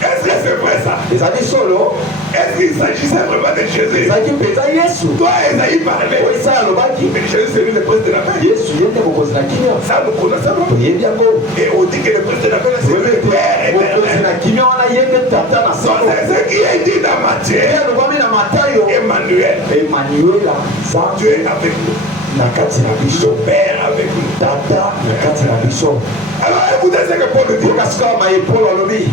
Est-ce que c'est vrai ça? Ezali solo. Est-ce qu'il s'agissait vraiment de Jésus? Ezali mpenza Yesu. Toi, Esaïe parlait. Oyo Isaya alobaki. Mais Jésus, c'est lui le prince de la paix. Yesu ye nde mokonzi na kimia. Ça, nous connaissons. Toyebi yango. Et on dit que le prince de la paix, c'est le Père mokonzi éternel. na kimia wana ye nde tata na Donc, solo. c'est ce qui est dit dans Matthieu. Ye alobami na Matayo. Emmanuel. Emmanuela Nzambe Dieu est avec nous. na kati na biso. Père avec nous. Tata na kati na biso. Alors écoutez ce que Paul dit. Okasika maye Paul alobi.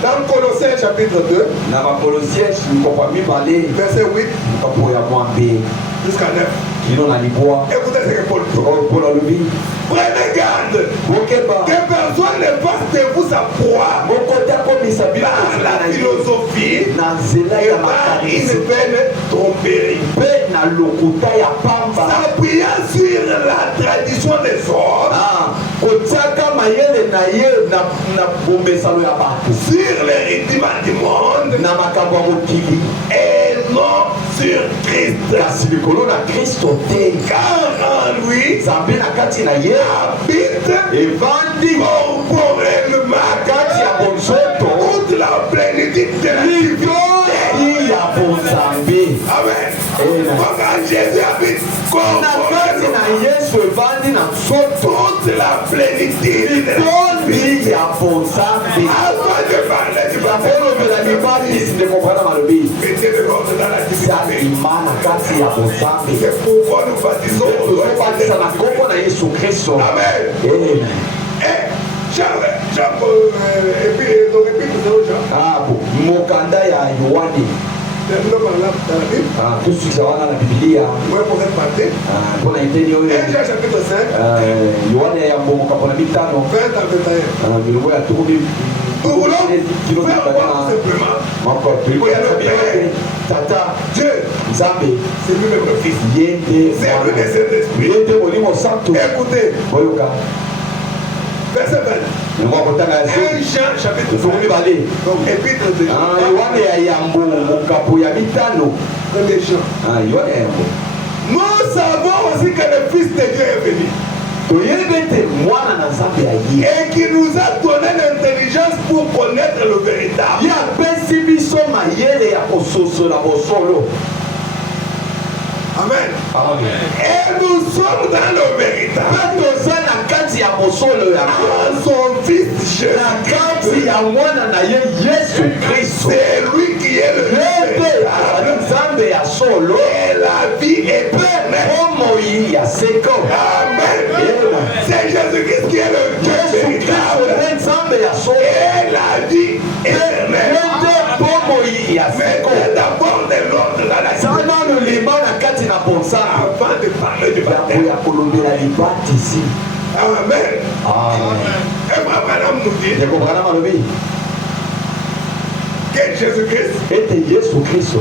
Dans Colossiens chapitre 2, Na Bakolossiens mkopa mibale verset 8 mkopo ya mwambe jusqu'à 9. kino na libwa. Écoutez ce que Paul dit. Paul alobi. Prenez garde Bokeba. que personne ne fasse de vous sa proie Mokote akomisa bino par la philosophie na nzela et ya par une makanisi. vaine tromperie. Mpe na lokuta ya pamba. S'appuyant sur la tradition des hommes, Kotiaka mayele na ye na bombesano ya bato. sur les rudiments du monde Na makambo ya mokili. et non sur Christ. Kasi likolo na Kristo te. Car en lui Nzambe na kati na ye habite evandi corporellement kati ya bonzoto toute la plénitude de la divinité. ya bonzambe. Amen. Amen. Quand Jésus habite Na kati na corporellement Yesu evandi na nzoto toute la plénitude de la tondi ya bonzambe. Avant de parler du baptême, Nakolobela mibali ndeko mwana malobi. mettez le monde dans la divinité. Salima na kati ya bonzambe. C'est pourquoi nous baptisons au nom de Tozobatisa na kombo na Yesu Kristo. Amen. Amen. Et et puis nous Ah bon, mokanda ya Yohane. parlons dans la Bible. Tusikisa wana na Biblia. Moi, pour cette partie, Mpona iteni oyo. 1 Jean chapitre 5, Yohane ya mbongo kapona mitano. 20 à 21. Milongo ya tukumi. Nous voulons faire voir simplement Moko tuliko ya Biblia. Tata Dieu, Nzambe c'est lui-même le Fils. yende. C'est lui le Saint-Esprit. Yende molimo santo. Écoutez, Boyoka. verset 20. Milongo kotanga ya 1 Jean chapitre 5. tukumi bale. Donc, épître de Jean. Yohane ya yambo mokapo ya mitano. 1 Jean. Yohane ya yambo. Nous savons aussi que le Fils de Dieu est venu toyebi ete mwana na Nzambe aye. et qui nous a donné l'intelligence pour connaître le véritable. Ye apesi biso mayele ya kososola bosolo. Amen. Amen. Et nous sommes dans le véritable. Mpe toza na kati ya bosolo ya En son Fils na kati Jésus. ya mwana na ye Yesu Kristo. C'est lui qui est le Ye nde azali véritable. Nzambe ya solo Et la vie éternelle. bomoi ya seko. Amen. C'est Jésus-Christ qui est le Dieu Yesu Kristo véritable. nde Nzambe ya solo. Et la vie Ye éternelle. nde bomoi ya seko. Mettez d'abord de l'ordre dans la Sana vie lolima na kati na bonsana. avant de parler du baptême. ya kolobela libatisi. Amen. Amen. Et Abraham nous dit Ndeko Branham alobi que Jésus-Christ, ete Yesu Kristo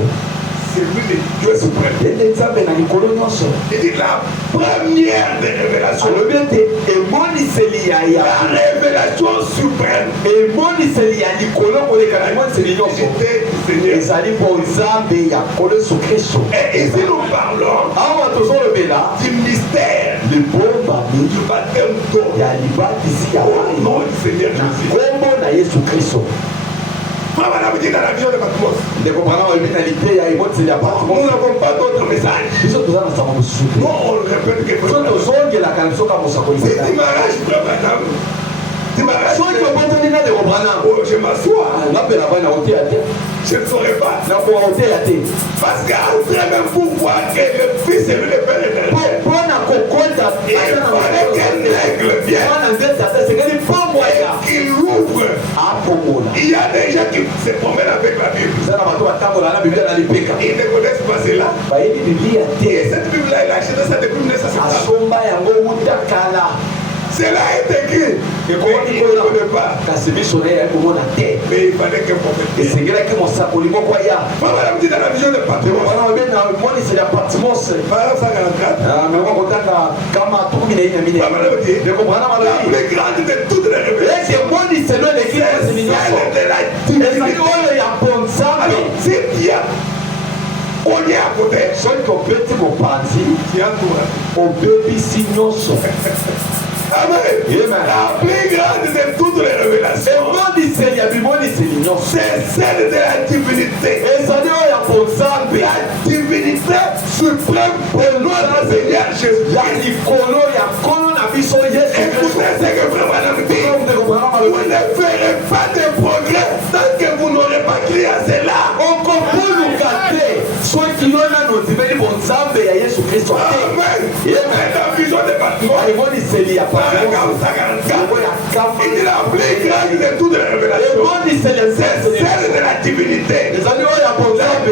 c'est lui le Dieu suprême. ete Nzambe na likolo nyonso. Il dit la première des révélations. Alobi ete emoniseli ya La révélation suprême. emoniseli ya likolo koleka na emoniseli nyonso J'étais du Seigneur. ezali mpo Nzambe ya kolo Yesu Kristo. Et ici nous parlons Awa tozolobela du mystère libombami du baptême d'eau ya libatisi ya au mai nom du Seigneur na Jésus. kombo na Yesu Kristo. Frère Madame dit dans la vision de Patmos, Ndeko Branham alobi na lite ya emoniseli ya nous Patmos. n'avons pas d'autre message. biso toza na sango mosusu te. Nous on répète que so tozongelaka na biso ka mosakoli si tu m'arraches, Frère Madame, tu m'arraches. soki obotoli na Ndeko Branham Oh, je m'assois. napela vai na koteya te Je ne saurais pas. nakoka koteya te Parce qu'après même pour voir que le Fils est le Père éternel, mpona kokota il fallait qu'un aigle vienne mwana nde tata esengeli pomwaya et qu'il ouvre. apomola. Il y a des gens qui se promènent avec la Bible. eza na bato batambola na biblia na lipeka Ils ne connaissent pas cela. bayebi biblia Et te cette Bible-là, il a acheté ça depuis 1970. asomba yango wuta kala Cela est écrit. Mais il ne connaît pas. kasi biso na ye yai komona te Mais il fallait qu'un prophète vienne. esengelaki mosakoli moko aya Madame dit dans la vision de Patmos, wana obe na moniseli ya patimos paragraphe 144, meko kotanga kama De comprendre La plus grande de toutes les révélations. C'est celle de la divinité. Alors, c'est bien. On est à côté. Amen. La plus grande de toutes les révélations, c'est celle de la divinité. La divinité suprême de notre Seigneur Jésus-Christ. Écoutez ce que vraiment nous dit. Vous ne ferez pas de progrès tant que vous n'aurez pas crié à cela. Amen. La vision de bâtiment. Il dit la plus grande de toutes les révélations, c'est celle de la divinité. La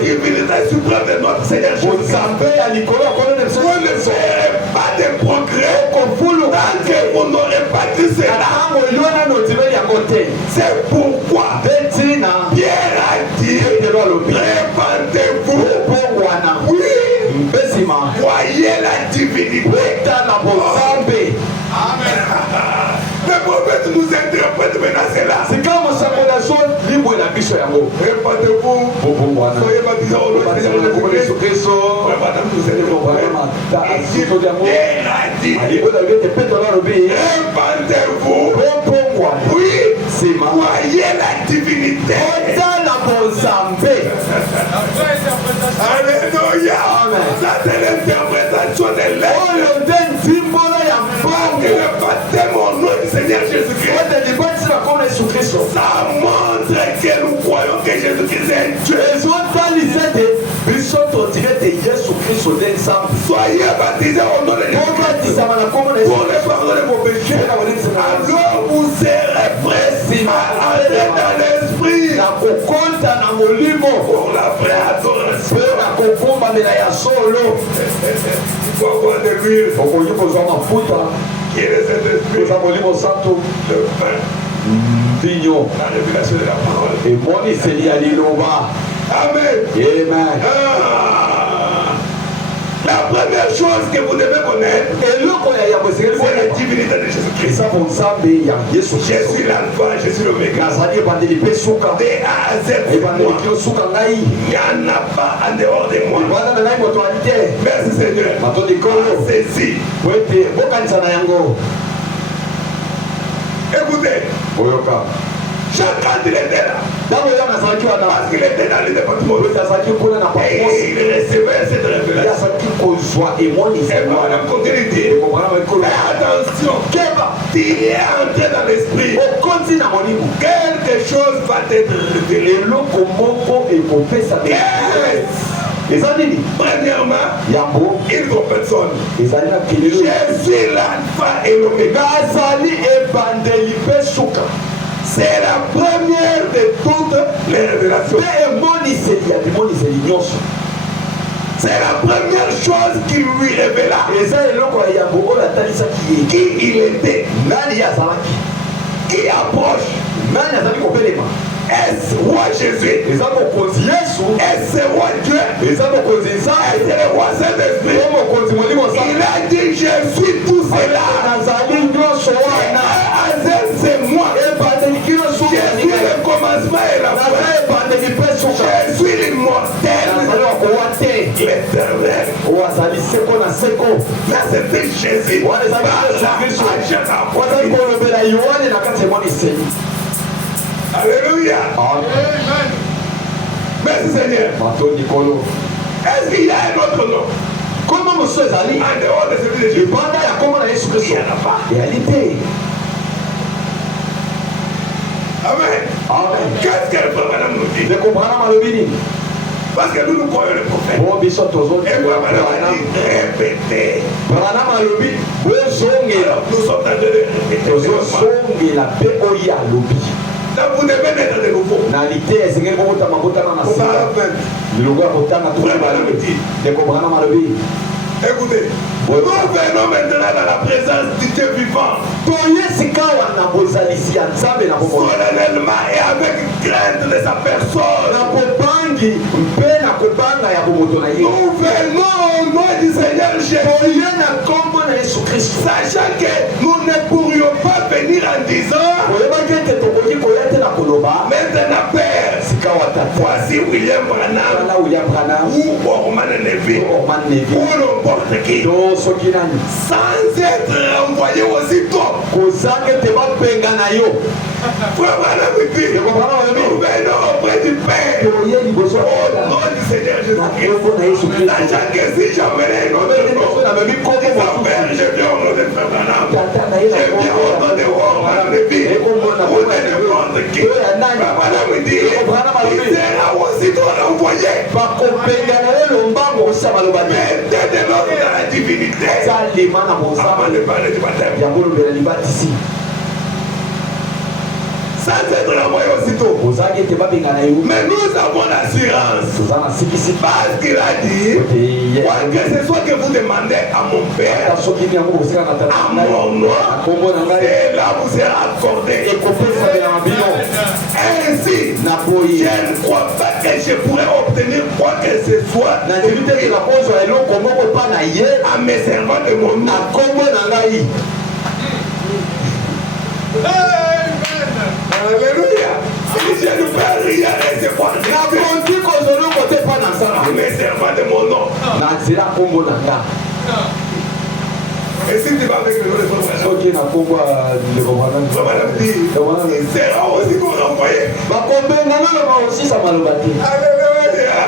divinité suprême de notre Seigneur Jésus. Vous ne ferez pas de progrès tant que vous n'aurez pas dit cela. C'est pourquoi Pierre a dit, répandez-vous. Oui. Voyez la divinité. Amen. Le prophète nous interprète maintenant cela. Répandez-vous. Soyez baptisés au nom du Seigneur Jésus-Christ. Répandez-vous. Oui. Voyez la divinité. Alléluia. Ça c'est l'interprétation des lettres. Le baptême au nom du Seigneur Jésus-Christ. Ça montre que nous croyons que Jésus-Christ est Dieu. Soyez baptisés au nom de Jésus-Christ pour le pardon de vos péchés. Alors vous serez prêts à entrer dans l'esprit pour la vraie adoration. Il faut avoir de l'huile. Qui est le Saint-Esprit, le pain, la révélation de la parole. Amen. Amen. La première chose que vous devez connaître, c'est la divinité de Jésus-Christ. Je suis l'alpha, je suis l'oméga. De A à Z, il n'y en a pas en dehors de moi. Merci Seigneur. Saisi. Écoutez, chacun il était là. Parce qu'il était dans le département. Et il recevait cette révélation. Et voilà, continue de dire. Mais attention, tu es entré dans l'esprit. Quelque chose va t'être révélé. Premièrement, une personne. Je suis l'alpha et l'oméga. C'est la première de toutes les révélations. C'est la première chose qui lui révéla qui il était, qui approche. Est-ce roi Jésus? Est-ce roi Dieu? Est-ce le roi Saint-Esprit? Il a dit je suis tout cela. C'est moi. Je suis le commencement et la fin. Je suis l'immortel, l'éternel. Là c'était Jésus. Alléluia. Amen. Merci Seigneur. Est-ce qu'il y a un autre nom? En dehors de celui de Jésus. Il n'y en a pas. Amen. Qu'est-ce que le prophète nous dit? Parce que nous croyons le prophète. Et vraiment, on a dit répéter. Alors, nous sommes en train de répéter. Donc vous devez naître de nouveau. Écoutez, nous venons maintenant dans la présence du Dieu vivant. Solennellement et avec crainte de sa personne. Nous venons au nom du Seigneur Jésus. Sachant que nous ne pourrions pas venir en disant maintenant Père, voici William Branham ou Orman Neville ou n'importe qui, sans être envoyé aussitôt. Frère Branham dit, nous venons auprès du Père au nom du Seigneur Jésus-Christ. Sachant que si j'amène un autre nom, Père, je viens au nom de Frère Branham, je viens au nom de Orman Neville ou de n'importe qui. Frère Branham dit, il sera aussitôt renvoyé. Mais dès de l'ordre de la divinité, avant de parler du baptême, sans être renvoyé aussitôt. Mais nous avons l'assurance. Parce qu'il a dit, quoi que ce soit que vous demandez à mon Père, à mon nom, et là vous sera accordé. Ainsi, je ne crois pas que je pourrais obtenir quoi que ce soit à mes servants de mon nom. Alléluia. Si je ne peux rien recevoir, mes servants de mon nom. Et si tu vas avec le nom de ton frère, il sera aussi qu'on renvoyé. Alléluia.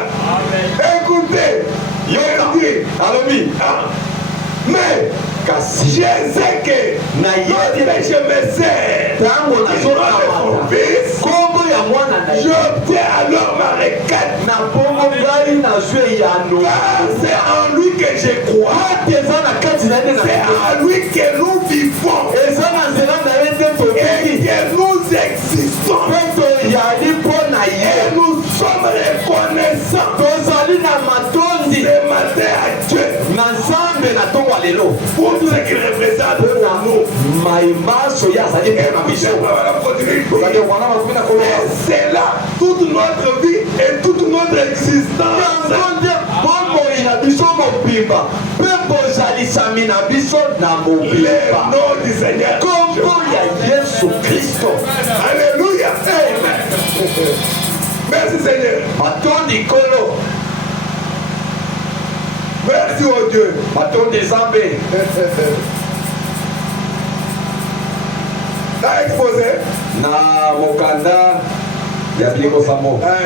Écoutez, mais je sais que je me sers de mon fils, j'obtiens alors ma requête. Car c'est en lui que je crois, c'est en lui que nous vivons et que nous existons. Et nous sommes reconnaissants ce matin à Dieu pour tout ce qu'il représente pour nous. C'est là toute notre vie et toute notre existence. Le nom du Seigneur. Alléluia. Merci Seigneur. Merci au Dieu. T'as exposé?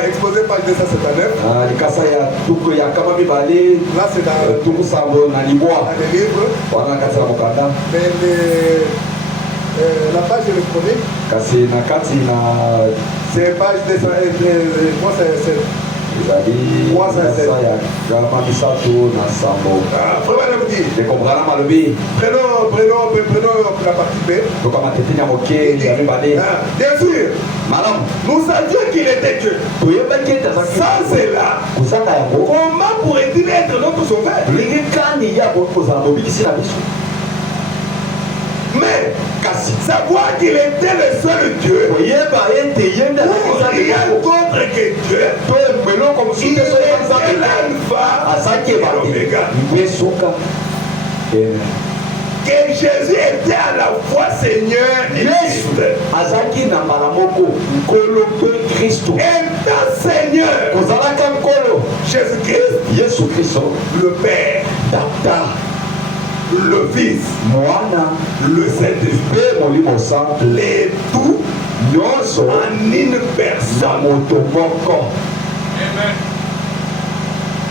Exposé page 279. Là c'est dans les livres. Mais la page électronique, c'est page 279. Moi c'est prenons la partie B. Bien sûr, nous savions qu'il était Dieu. Sans cela, comment pourrait-il être notre sauveur? Mais savoir qu'il était le seul Dieu, pour rien d'autre que Dieu, il était l'alpha et l'oméga. Que Jésus était à la fois Seigneur et Christ. Étant Seigneur, Jésus-Christ, le Père, le Fils, le Saint-Esprit, les tout en une personne.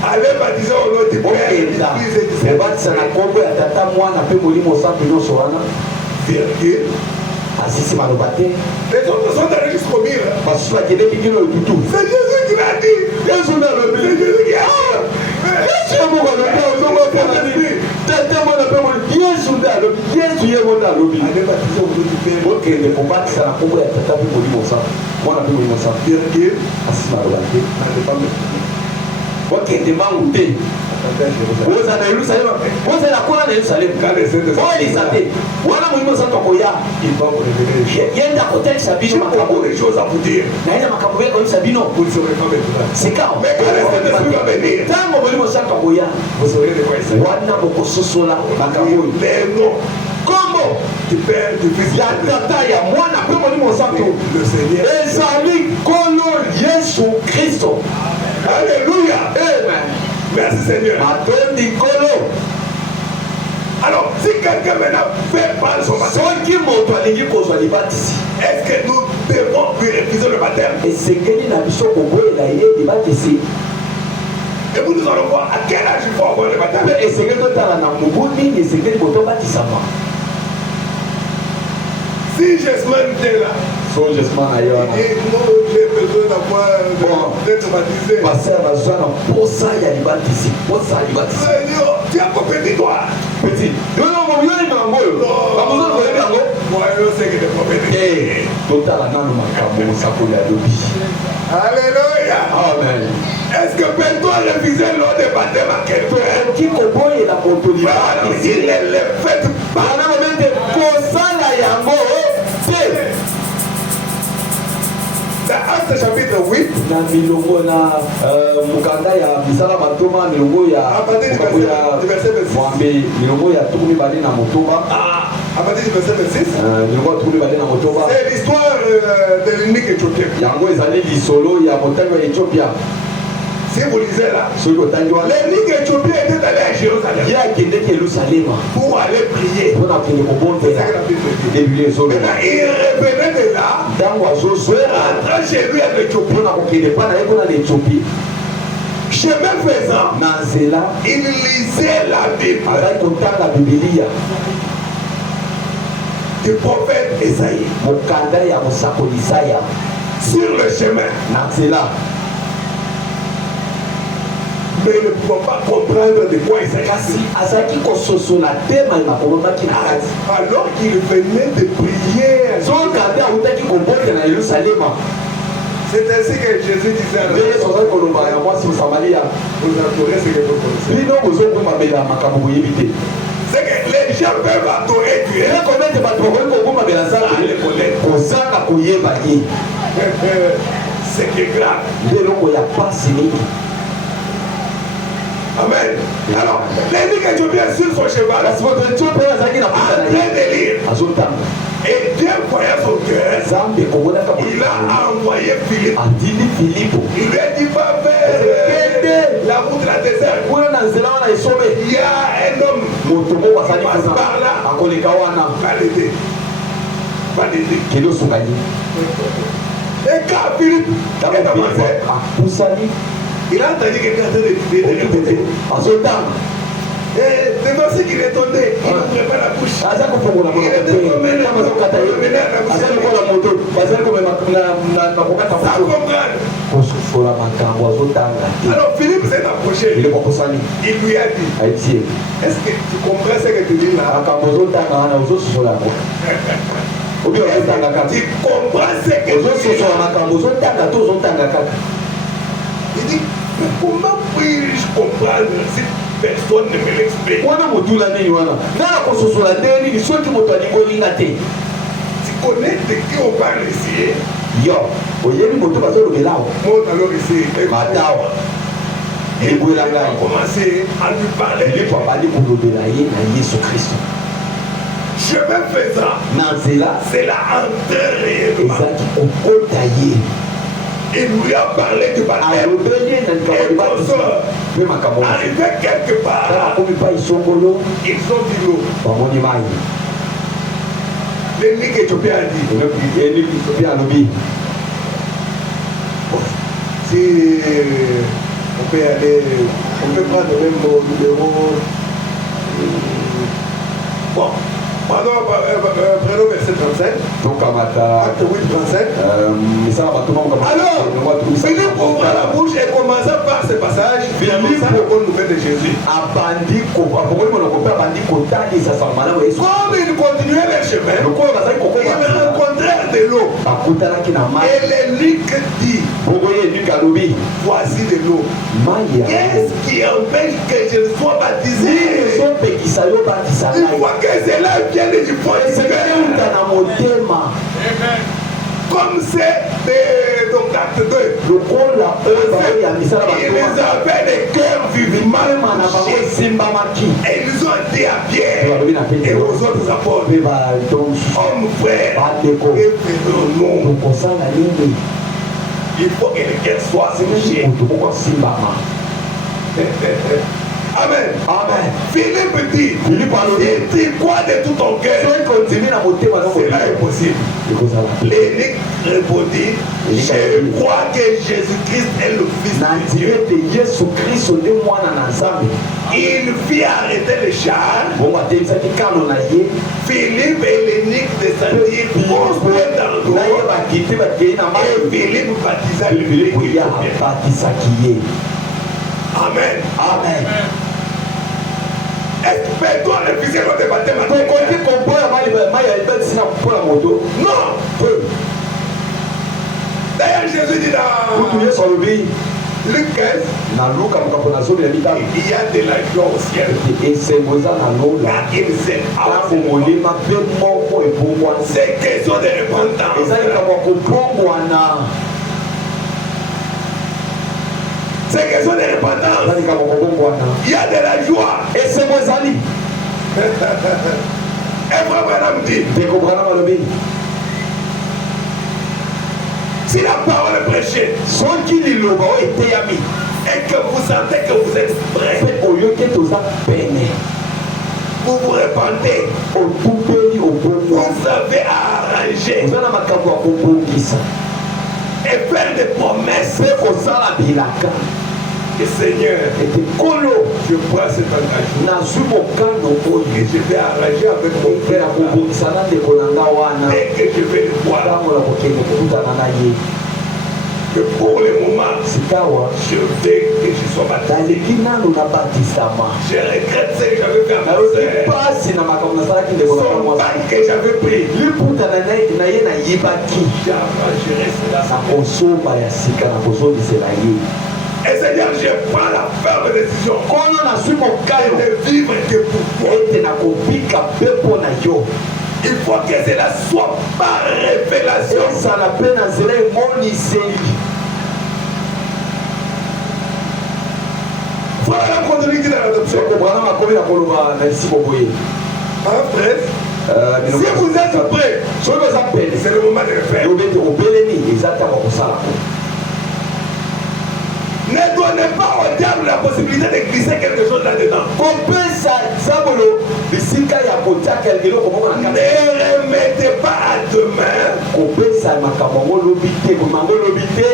Allez baptiser au nom du Père, du Fils et du Saint-Esprit. Virgule. Les autres sont allés jusqu'au mur. C'est Jésus qui l'a dit. C'est Jésus qui a dit. okende mbangu te oza na Yerusalemu ozala kuna na Yerusalemu oyelisa te wana molimo oza tokoya ye nda kotelisa bino makambo naye na makambo ye koyebisa bino sikao ntango molimo oza tokoya wana bokososola makambo oyo kombo ya tata ya mwana mpe molimo santo ezali nkolo Yesu Kristo. Alléluia. Amen. Merci Seigneur. Matondi nkolo. Alors, si quelqu'un maintenant fait mal son baptême, est-ce que nous devons lui refuser le baptême? Et vous nous allons voir à quel âge il faut avoir le baptême. Si Jesman était là, et moi j'ai besoin d'avoir d'être baptisé. Tu as compris toi. Petit. Alléluia. Amen. Est-ce que Pedro refusait l'eau de baptême à quelqu'un? Il ne le fait pas. Dans Actes chapitre 8, na milongo na mukanda ya misala matoma milongo ya milongo ya tukumi bali na motoba à partir du verset 26, milongo tukumi bali na motoba c'est l'histoire de l'unique éthiopien. yango ezali lisolo ya motango ya Ethiopia. Si vous lisez là, l'unique éthiopien était allé à Jérusalem pour aller prier. Maintenant, il revenait de là, rentrant chez lui en Éthiopie. Chemin faisant, il lisait la Bible du prophète Esaïe sur le chemin. Mais ils ne pouvaient pas comprendre de quoi il s'agit. Alors qu'il venait de prier. C'est ainsi que Jésus disait à vous adorez ce que vous connaissez. C'est que les gens peuvent adorer Dieu. C'est qui est grave. Amen. Alors, l'ennemi éthiopien sur son cheval, en train de lire. Et Dieu voyait son cœur. Il a envoyé Philippe. Il lui a dit, va vers la route de la désert. Il y a un homme qui passe par là. Va l'aider. Va l'aider. Et quand Philippe est avancé, il a entendu quelqu'un de prier. Et c'est aussi qu'il est tombé. Il n'ouvrait pas la bouche. Il était promené. Alors Philippe s'est approché. Il lui a dit, est-ce que tu comprends ce que tu dis là? Tu comprends ce que tu dis là? Il dit, mais comment puis-je comprendre si personne ne me l'explique? Tu connais de qui on parle ici? Monte alors ici. Et vous allez commencer à lui parler. Chemin faisant, c'est la entrée réellement. Il lui a parlé du baptême. Et mon soeur, arrivé quelque part, ils ont dit l'eau. L'ennemi éthiopien a dit, si on peut aller, on peut prendre même mon numéro. Bon. Prenons verset 35. Acte 8, 35. Alors, Philippe ouvre la bouche et commença par ce passage. Philippe la bonne nouvelle de Jésus. Comme ils continuaient leur chemin, ils rencontrèrent de l'eau. Et l'énuque dit, voici de l'eau. Qu'est-ce qui empêche que je sois baptisé? Il faut que cela vienne du fond du cœur. Comme c'est donc acte 2. Ils avaient des cœurs vivement touchés. Et ils ont dit à Pierre et aux autres apôtres, hommes frères, que faisons-nous? Il faut que le cœur soit touché. Amen. Amen. Philippe dit, si tu crois de tout ton cœur, cela est possible. L'énigme répondit, je crois que Jésus-Christ est le Fils de Dieu. Il fit arrêter le char. Philippe et l'énigme descendirent construire dans l'eau. Et Philippe baptisa le Amen. Amen. Est-ce que toi le physique de baptême? Non. D'ailleurs Jésus dit dans Luc 15, il y a de la joie au ciel. Car il s'est c'est question de repentance. C'est question de repentance. Il y a de la joie. Et c'est moi Zali. Et frère Branham dit, si la parole est prêchée, et que vous sentez que vous êtes prêts, vous vous repentez, vous savez arranger et faire des promesses. Et Seigneur, je prends cet engagement et je vais arranger avec mon frère dès que je vais le voir. Que pour le moment, je veux que je sois baptisé. Je regrette ce que j'avais fait à mon frère. Son bain que j'avais pris, j'arrangerai cela. Et Seigneur, je prends la ferme décision de vivre que pour toi. Il faut que cela soit par révélation. Voilà la conduite de l'adoption. Si vous êtes prêts, c'est le moment de le faire. Ne donnez pas au diable la possibilité de glisser quelque chose là-dedans. Ne remettez pas à demain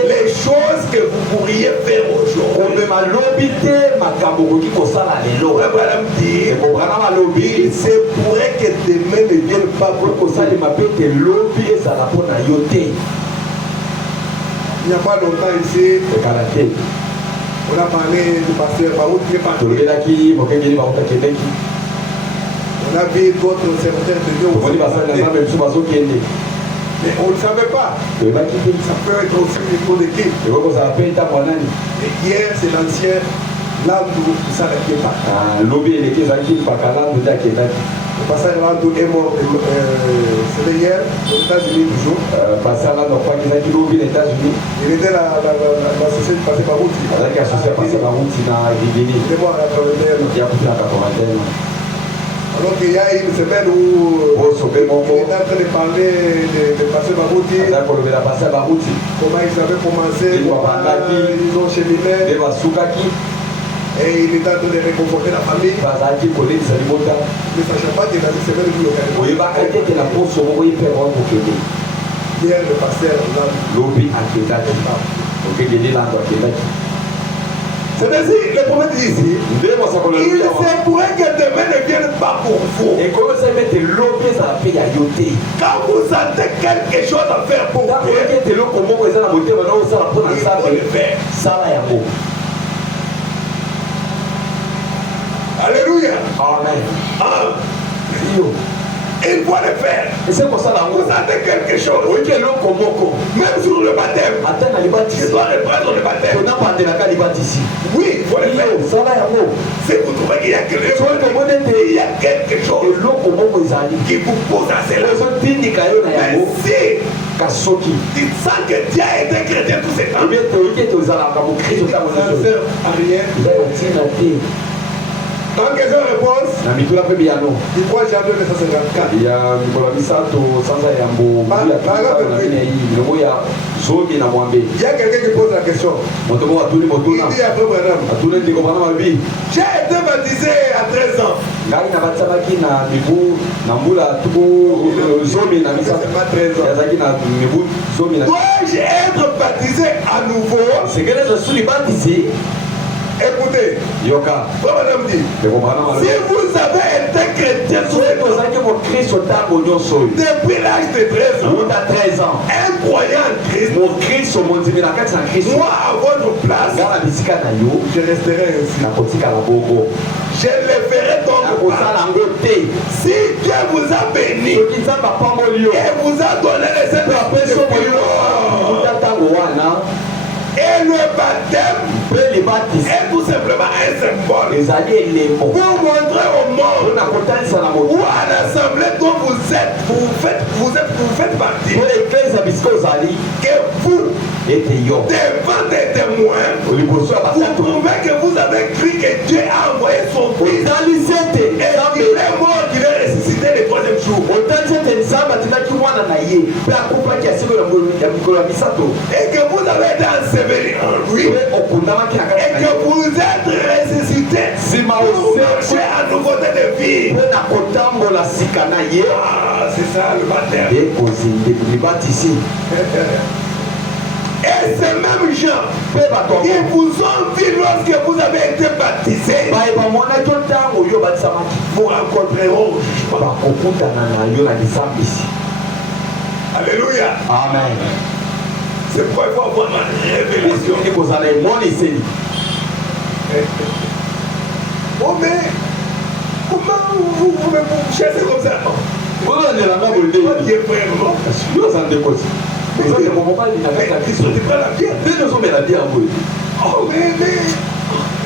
les choses que vous pourriez faire aujourd'hui. Il se pourrait que demain ne vienne pas pour il n'y a pas longtemps ici. On a parlé du pasteur Baout qui est parti. On a vu d'autres serviteurs de Dieu aussi. Mais on ne le savait pas. Ça peut être aussi une école d'équipe. Et hier, c'est l'ancien Landou qui s'est arrêté par. Le pasteur Landou est mort. C'était hier, aux États-Unis toujours. Il était la société du pasteur Baout. Il est mort à la trentaine. Alors qu'il y a une semaine où il est en train de parler de pasteur Barouti, comment ils avaient commencé, comment ils ont cheminé, et il est en train de réconforter la famille. Ne sachant pas que dans une semaine où hier le pasteur c'est-à-dire, le prophète dit ici, il se pourrait que demain ne vienne pas pour vous. Quand vous sentez quelque chose à faire pour vous, il faut le faire. Alléluia. Amen. Il faut le faire. Et c'est pour ça là. Vous avez quelque chose. Même sur le baptême. Je dois reprendre le baptême. Oui, il faut le faire. Si vous trouvez qu'il y a quelque chose, il y a quelque chose qui vous pousse à cela. Mais si tu sens que Dieu a été chrétien tous ces temps, ça ne sert à rien. Dans question réponse, du 3 janvier 1954. Il y a quelqu'un qui pose la question. Il dit après madame, j'ai été baptisé à 13 ans. Dois-je être baptisé à nouveau? Écoutez, madame dit, si vous avez été chrétien depuis l'âge de 13 ans, un croyant en Christ, moi à votre place, je resterai ainsi. Je le ferai donc pas. Si Dieu vous a béni et vous a donné les Saint-Esprit depuis lors, et le baptême est tout simplement un symbole pour montrer au monde ou à l'assemblée dont vous faites partie que vous, devant des témoins, vous prouvez que vous avez cru que Dieu a envoyé son fils et qu'il est mort, qu'il est ressuscité le troisième jour. Et que vous avez été enseveli en lui et que vous êtes ressuscité pour marcher à nouveauté de vie. Ah, c'est ça le baptême. Et ces mêmes gens qui vous ont vu lorsque vous avez été baptisés vous rencontreront au jugement. Alléluia. Amen. C'est pourquoi il faut avoir une révélation. Oh mais comment vous chassez comme ça? Dieu est vraiment. Oh mais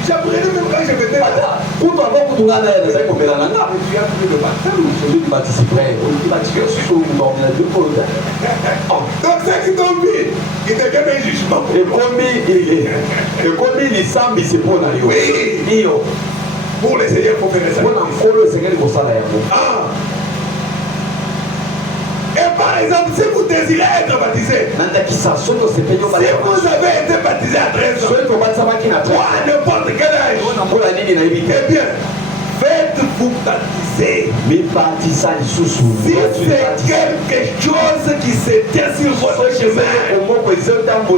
j'apprenais même quand je venais là. Donc ceux qui t'ont vu, ils te donnent un jugement. Oui. Pour le Seigneur, il faut faire ça. Ah. Et par exemple, si vous désirez être baptisé, si vous avez été baptisé à 13 ans, ou à n'importe quel âge, eh bien, faites-vous baptiser. Si c'est quelque chose qui se tient sur votre chemin, faites-vous pour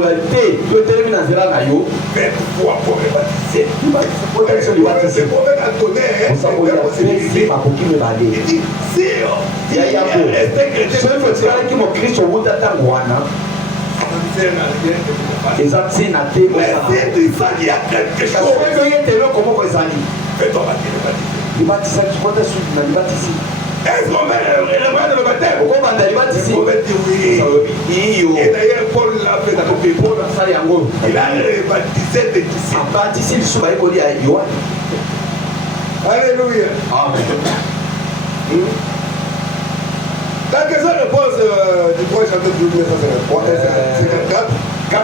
le baptiser. Le prophète Antonin, il dit, si il est resté chrétien, mais si tu sens qu'il y a quelque chose, fais-toi baptiser. Est-ce qu'on va le baptême? On va dire oui. Et d'ailleurs, Paul l'a fait dans le Paul. Il a rebaptisé des disciples. Alléluia. La question réponse du 3 janvier 1954. Dans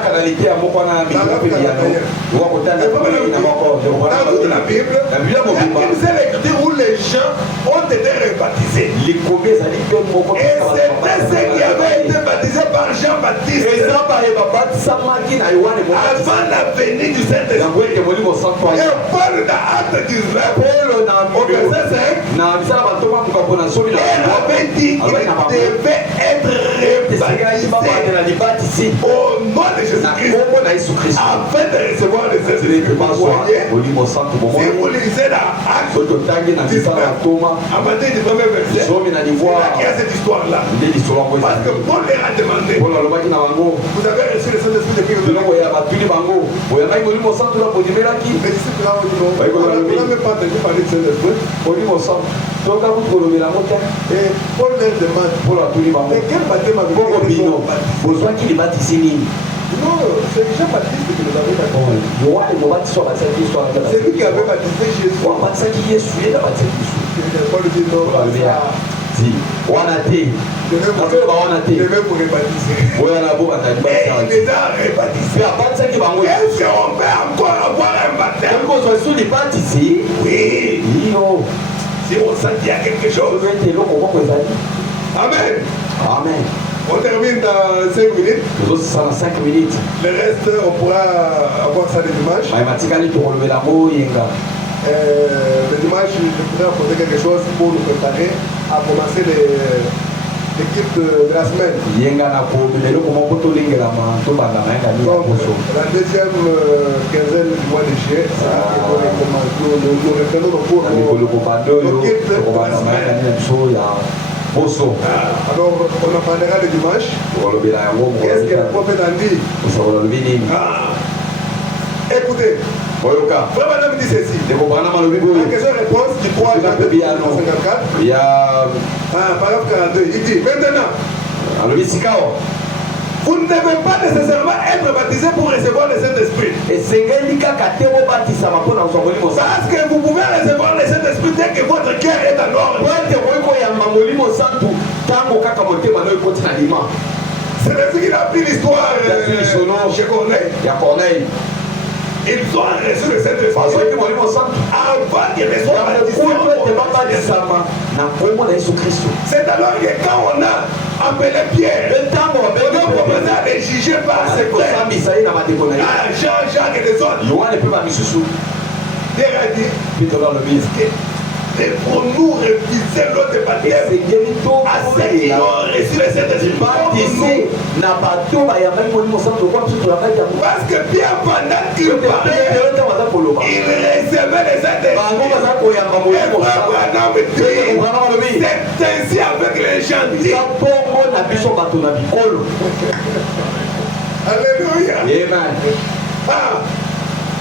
la Bible, il y a une seule écriture où les gens ont été rebaptisés. Et c'était ceux qui avaient été baptisés par Jean-Baptiste avant la venue du Saint-Esprit. Et Paul dans Acte 19, au verset 5, il avait dit qu'il devait être au nom de Jésus-Christ, afin de recevoir le Saint-Esprit. Si vous lisez la Acte 19, à partir du premier verset, il y a cette histoire-là. Parce que Paul leur a demandé, vous avez reçu le Saint-Esprit depuis que vous avez reçu. Les disciples là ont dit non, on n'a même pas entendu parler de Saint-Esprit. Et Paul leur demande, et quel baptême avez-vous baptisé? Non, c'est Jean-Baptiste qui nous avait baptisé. C'est lui qui avait baptisé Jésus. Paul dit non, je vais vous rebaptiser. Et il les a rebaptisés. Est-ce qu'on peut encore avoir un baptême? Oui. Si on sent qu'il y a quelque chose. Amen. Amen. On termine dans 5 minutes. Le reste, on pourra avoir ça le dimanche. Le dimanche, je pourrais poser quelque chose pour nous préparer à commencer l'équipe de la semaine. Donc, la deuxième quinzaine du mois de juillet, nous reprenons le cours de l'équipe de la semaine. Alors, on en parlera le dimanche. Qu'est-ce que le prophète a dit? Écoutez, Frère Madame dit ceci. La question-réponse du 3 janvier 1954. Paragraphe 42. Il dit maintenant, vous ne devez pas nécessairement être baptisé pour recevoir le Saint-Esprit. Parce que vous pouvez recevoir le Saint-Esprit dès que votre cœur est en ordre. C'est ainsi qu'il a pris l'histoire chez Corneille. Ils ont reçu le Saint-Esprit avant qu'ils ne soient baptisés. C'est alors que quand on a appelé Pierre, on a commencé à les juger par ses frères. Jean-Jacques et les autres. Pierre a dit, pour nous refuser l'autre baptême à ceux qui ont reçu le Saint-Esprit. Parce que Pierre, pendant qu'il parlait, il recevait le Saint-Esprit. Et Abraham dit, c'est ainsi avec les gens. Alléluia.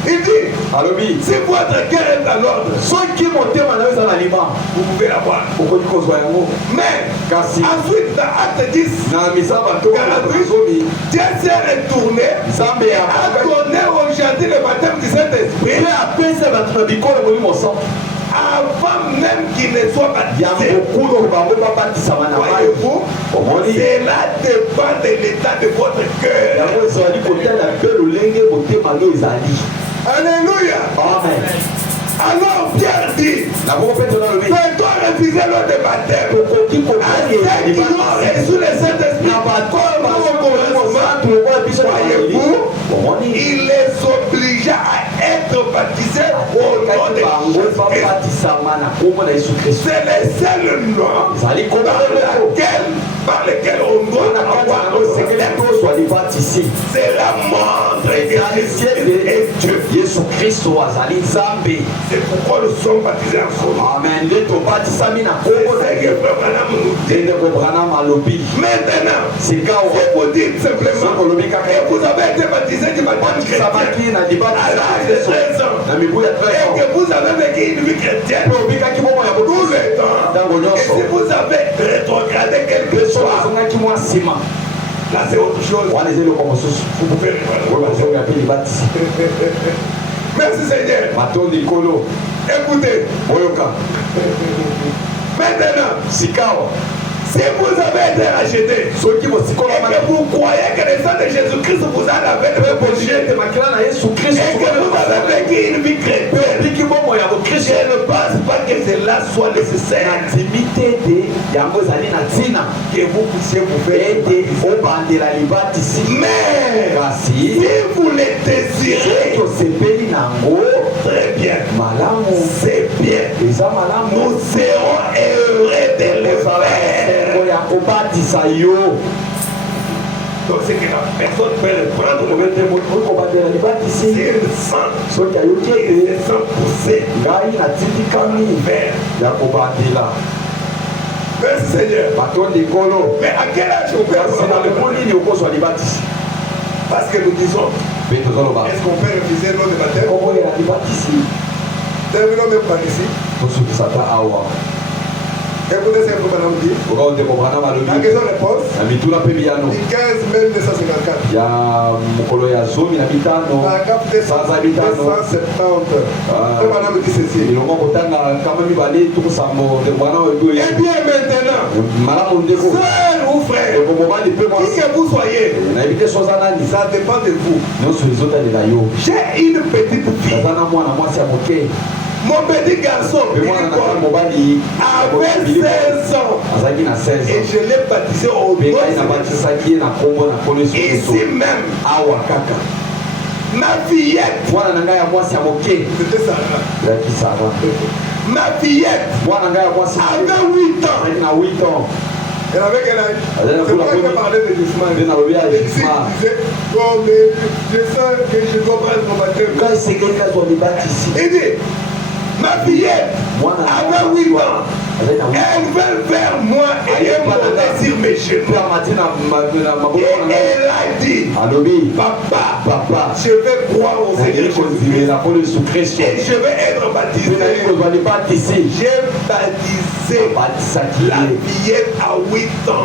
Il dit, si votre cœur est en ordre, vous pouvez l'avoir. Mais ensuite, dans Acte 10, Dieu s'est retourné et a donné aux gens le baptême du Saint-Esprit avant même qu'il ne soit baptisé. Voyez-vous, cela dépend de l'état de votre cœur. Alléluia. Amen. Alors Pierre dit, peut-on refuser l'autre baptême à ceux qui ont reçu le Saint-Esprit? Voyez-vous, il les obligea à être baptisés au nom de Jésus. C'est le seul nom par lequel on doit avoir le Saint-Esprit. C'est la montre de Jésus et Dieu. C'est pourquoi nous sommes baptisés en son nom. Amen. Maintenant, si vous dites simplement que vous avez été baptisé du baptême chrétien à l'âge de 13 ans et que vous avez vécu une vie chrétienne tout le temps, et si vous avez rétrogradé quelque chose, là c'est autre chose. Vous pouvez répondre. Merci Seigneur. Écoutez. Maintenant, si vous avez été racheté et que vous croyez que le sang de Jésus-Christ vous a lavé de vos péchés et que vous avez vécu une vie chrétienne, je ne pense pas que cela soit nécessaire que vous puissiez vous faire. Mais si vous le désirez, très bien, c'est bien, nous serons heureux de le faire. Donc c'est que la personne peut le prendre le s'il sent et se sent pousser vers. Merci Seigneur. Mais à quel âge on peut parce que nous disons, est-ce qu'on peut refuser l'eau de baptême? Terminons même par ici. Écoutez ce que madame dit. La question réponse. 15 mai 1954. Paragraphe 270. Madame dit ceci. Et bien maintenant, sœurs ou frères, qui que vous soyez, ça dépend de vous. J'ai une petite fille. Mon petit garçon avait 16 ans et je l'ai baptisé au nom de Jésus. Ici même, ma fillette, c'était Sarah. Ma fillette avait 8 ans. Elle avait quel âge? C'est moi qui parlais de Ismaël. Je disais, oh mais je sens que je dois prendre mon baptême. Il dit, ma fillette avait 8 ans. Elle vint vers moi et elle m'a sur mes genoux. Et elle a dit, Papa, je vais croire au Seigneur Jésus-Christ et je vais être baptisé. J'ai baptisé la fillette à 8 ans.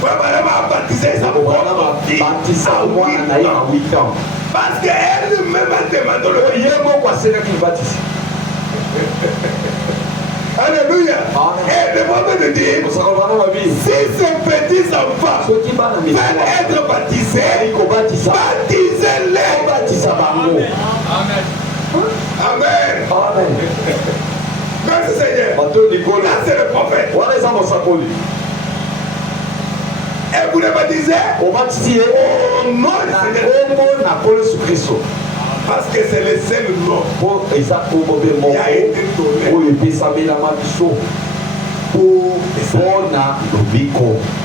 Vraiment m'a baptisé sa propre fille à 8 ans. Parce qu'elle même a demandé le Alléluia. Et demande de dire, si ces petits enfants veulent être baptisés, baptisez-les. Amen. Merci Seigneur. Là c'est le prophète. Et vous les baptisez au nom du Seigneur. Parce que c'est le seul nom qui a été donné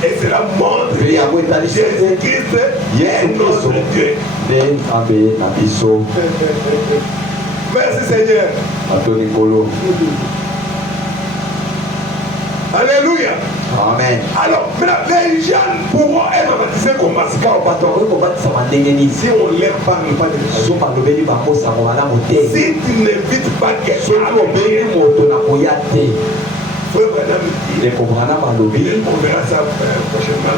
et cela montre que Jésus-Christ est notre Dieu. Merci Seigneur. Alléluia. Amen. Alors, les jeunes pourront être baptisés comme ça. Si on ne leur parle pas de Dieu, si tu n'invites pas quelqu'un, on verra ça prochainement.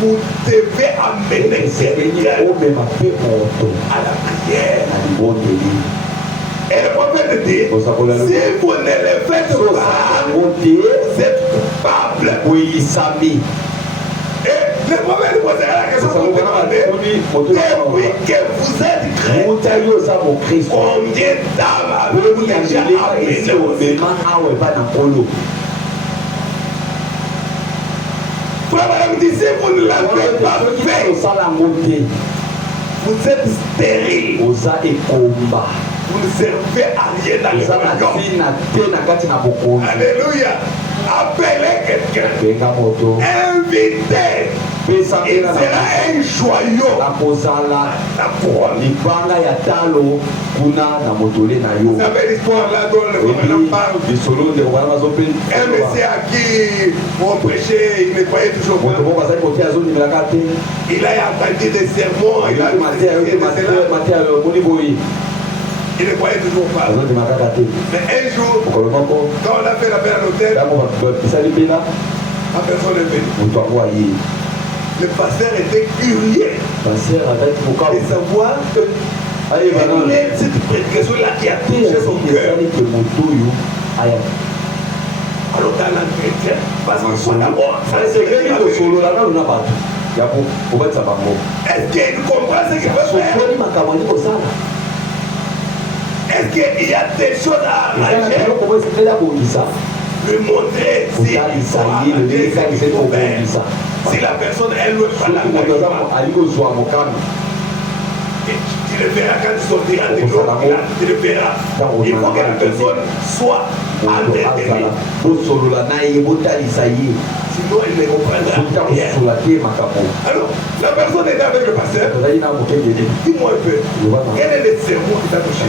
Vous devez amener quelqu'un à la prière. Et le prophète dit, si vous ne le faites pas, vous êtes coupable. Et le prophète posera la question pour demander, depuis que vous êtes chrétien, combien d'âmes avez-vous déjà amené au Seigneur? Frère, madame dit, si vous ne l'avez pas fait, vous êtes stérile. Vous ne servez à rien dans le royaume. Alléluia. Appelez quelqu'un. Invitez. Il sera un joyau. Vous savez l'histoire là dont le gouvernement parle. Un monsieur à qui on prêchait, il ne croyait toujours pas. Il a entendu des sermons. Il a entendu il ne croyait toujours pas. Mais un jour, quand on a fait l'appel à l'hôtel, la personne est venue. Le pasteur était curieux de savoir que cette prédication-là qui a touché son cœur. Alors dans l'entretien, parce qu'il faut d'abord, est-ce qu'il comprend ce qu'il veut faire? Est-ce qu'il y a des choses à arranger? Lui montrer si la personne elle veut pas l'engagement. Tu le verras quand tu sortiras de l'eau, tu le verras. Il faut que la personne soit entretenir. Sinon, il ne comprendra rien. Alors, la personne est avec le pasteur. Dis-moi un peu, quel est le sermon qui t'a touché?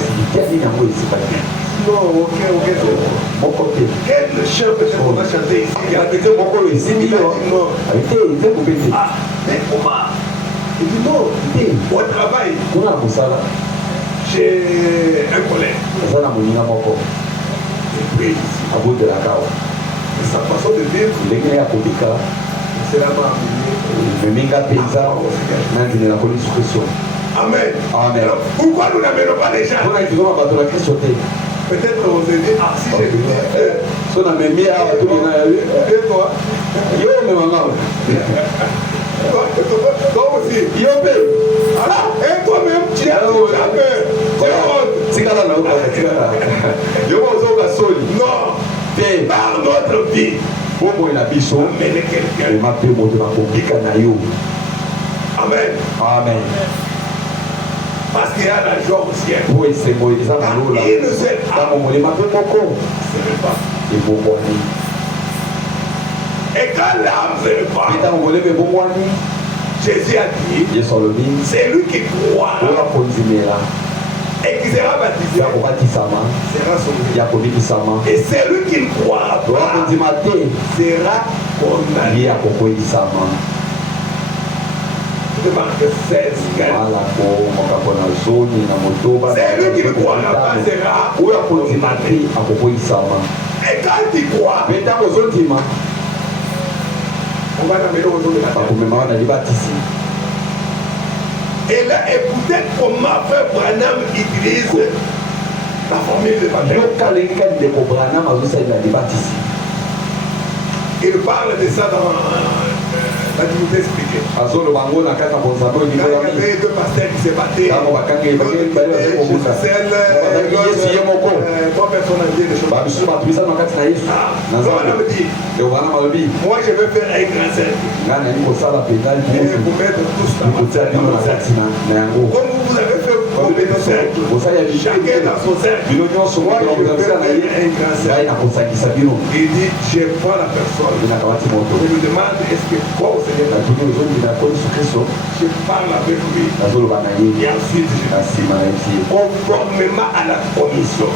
Non, ok, c'est bon. Quel chant peut-être qu'on va chanter ici? Il a dit non. Ah, mais comment? Il dit non. Au travail, j'ai un collègue. Il prie ici. Et sa façon de vivre, c'est la main. Amen. Alors, pourquoi nous n'amenons pas les gens? Peut-être on se dit, ah si j'ai dit, et toi? Toi aussi. Alors, et toi-même, tu as jamais. Non. Par notre vie, amenez quelqu'un. Amen. Parce qu'il y a la joie au ciel. Il ne sait pas. Et quand l'âme se répand, Jésus a dit, c'est lui qui croit et qui sera baptisé, sera sauvé. Et c'est lui qui ne croira pas, sera condamné. Marc 16, c'est lui qui ne croira pas sera condamné. Et quand il croit, on va l'amener aux autres. Et là, écoutez comment Frère Branham utilise la formule de baptême. Il parle de ça dans la divinité expliquée. Quand il y avait deux pasteurs qui se battaient, trois personnes âgées de choses. Moi je vais faire un grand cercle. Et vous mettre tous dans le cercle. Comme vous avez fait vos petits cercles, chacun dans son cercle. Moi je vais faire un grand cercle. Il dit, je prends la personne. Je me demande, est-ce que quoi au Seigneur? Je parle avec lui. Et ensuite je conformément à la commission.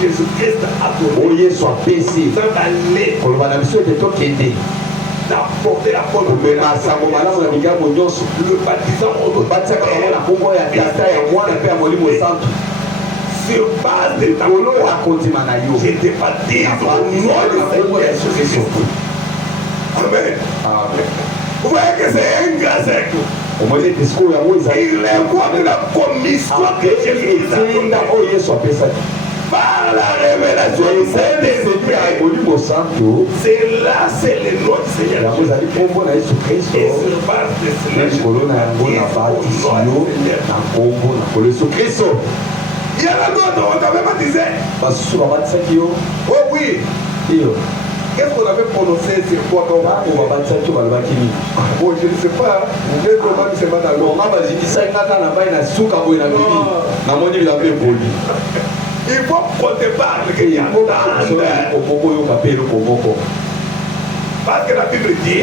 Jésus-Christ a donné sans aller d'apporter la bonne nouvelle. Le baptisant sur base de ta foi, je te baptise au nom du Seigneur Jésus-Christ. Amen. Vous voyez que c'est un grand cercle. Il est quoi de la commission que Jésus a donnée par la révélation du Saint-Esprit. C'est là, c'est le nom du Seigneur. Et sur base de cela, je baptise. Il y en a d'autres, on t'avait baptisé. Oh oui. Qu'est-ce qu'on avait prononcé sur quoi quand on va bon, je ne sais pas. Il faut qu'on te parle, que tu entendes. Parce que la Bible dit,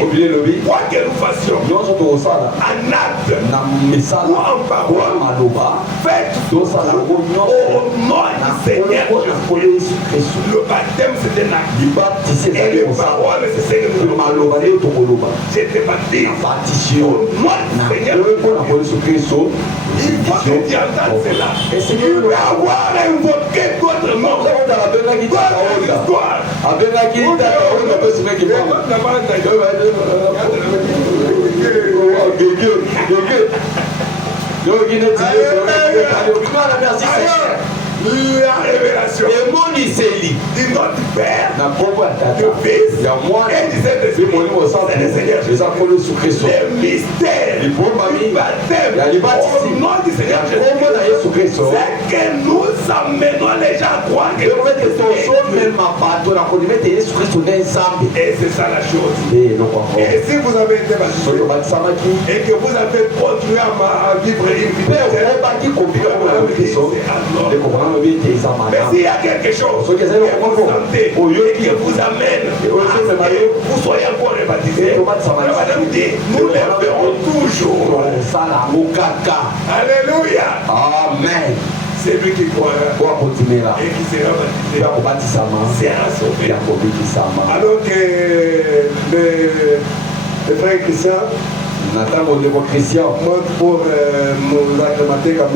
quoi que nous fassions, en acte ou en parole, faites tout au nom du Seigneur Jésus. Le baptême c'est un acte. Et les paroles c'est ce que nous demandons. Je te baptise au nom du Seigneur Jésus. Il faut que tu entendes cela. Il peut avoir invoqué d'autres noms, d'autres histoires. La révélation de notre Père, du Fils et du Saint-Esprit, c'est le Seigneur Jésus. Le mystère du baptême au nom du Seigneur Jésus, c'est que nous amenons les gens à croire que et c'est ça la chose. Et si vous avez été baptisé et que vous avez continué à vivre une vie Mais s'il y a quelque chose que vous sentez et que vous amène à ce que vous soyez encore rebaptisé, madame dit, nous le ferons toujours. Alléluia. Amen. C'est lui qui croira et qui sera baptisé sera sauvé. Alors que les frères chrétiens, Nathan, mon Christian, pour nous acclimater quand même.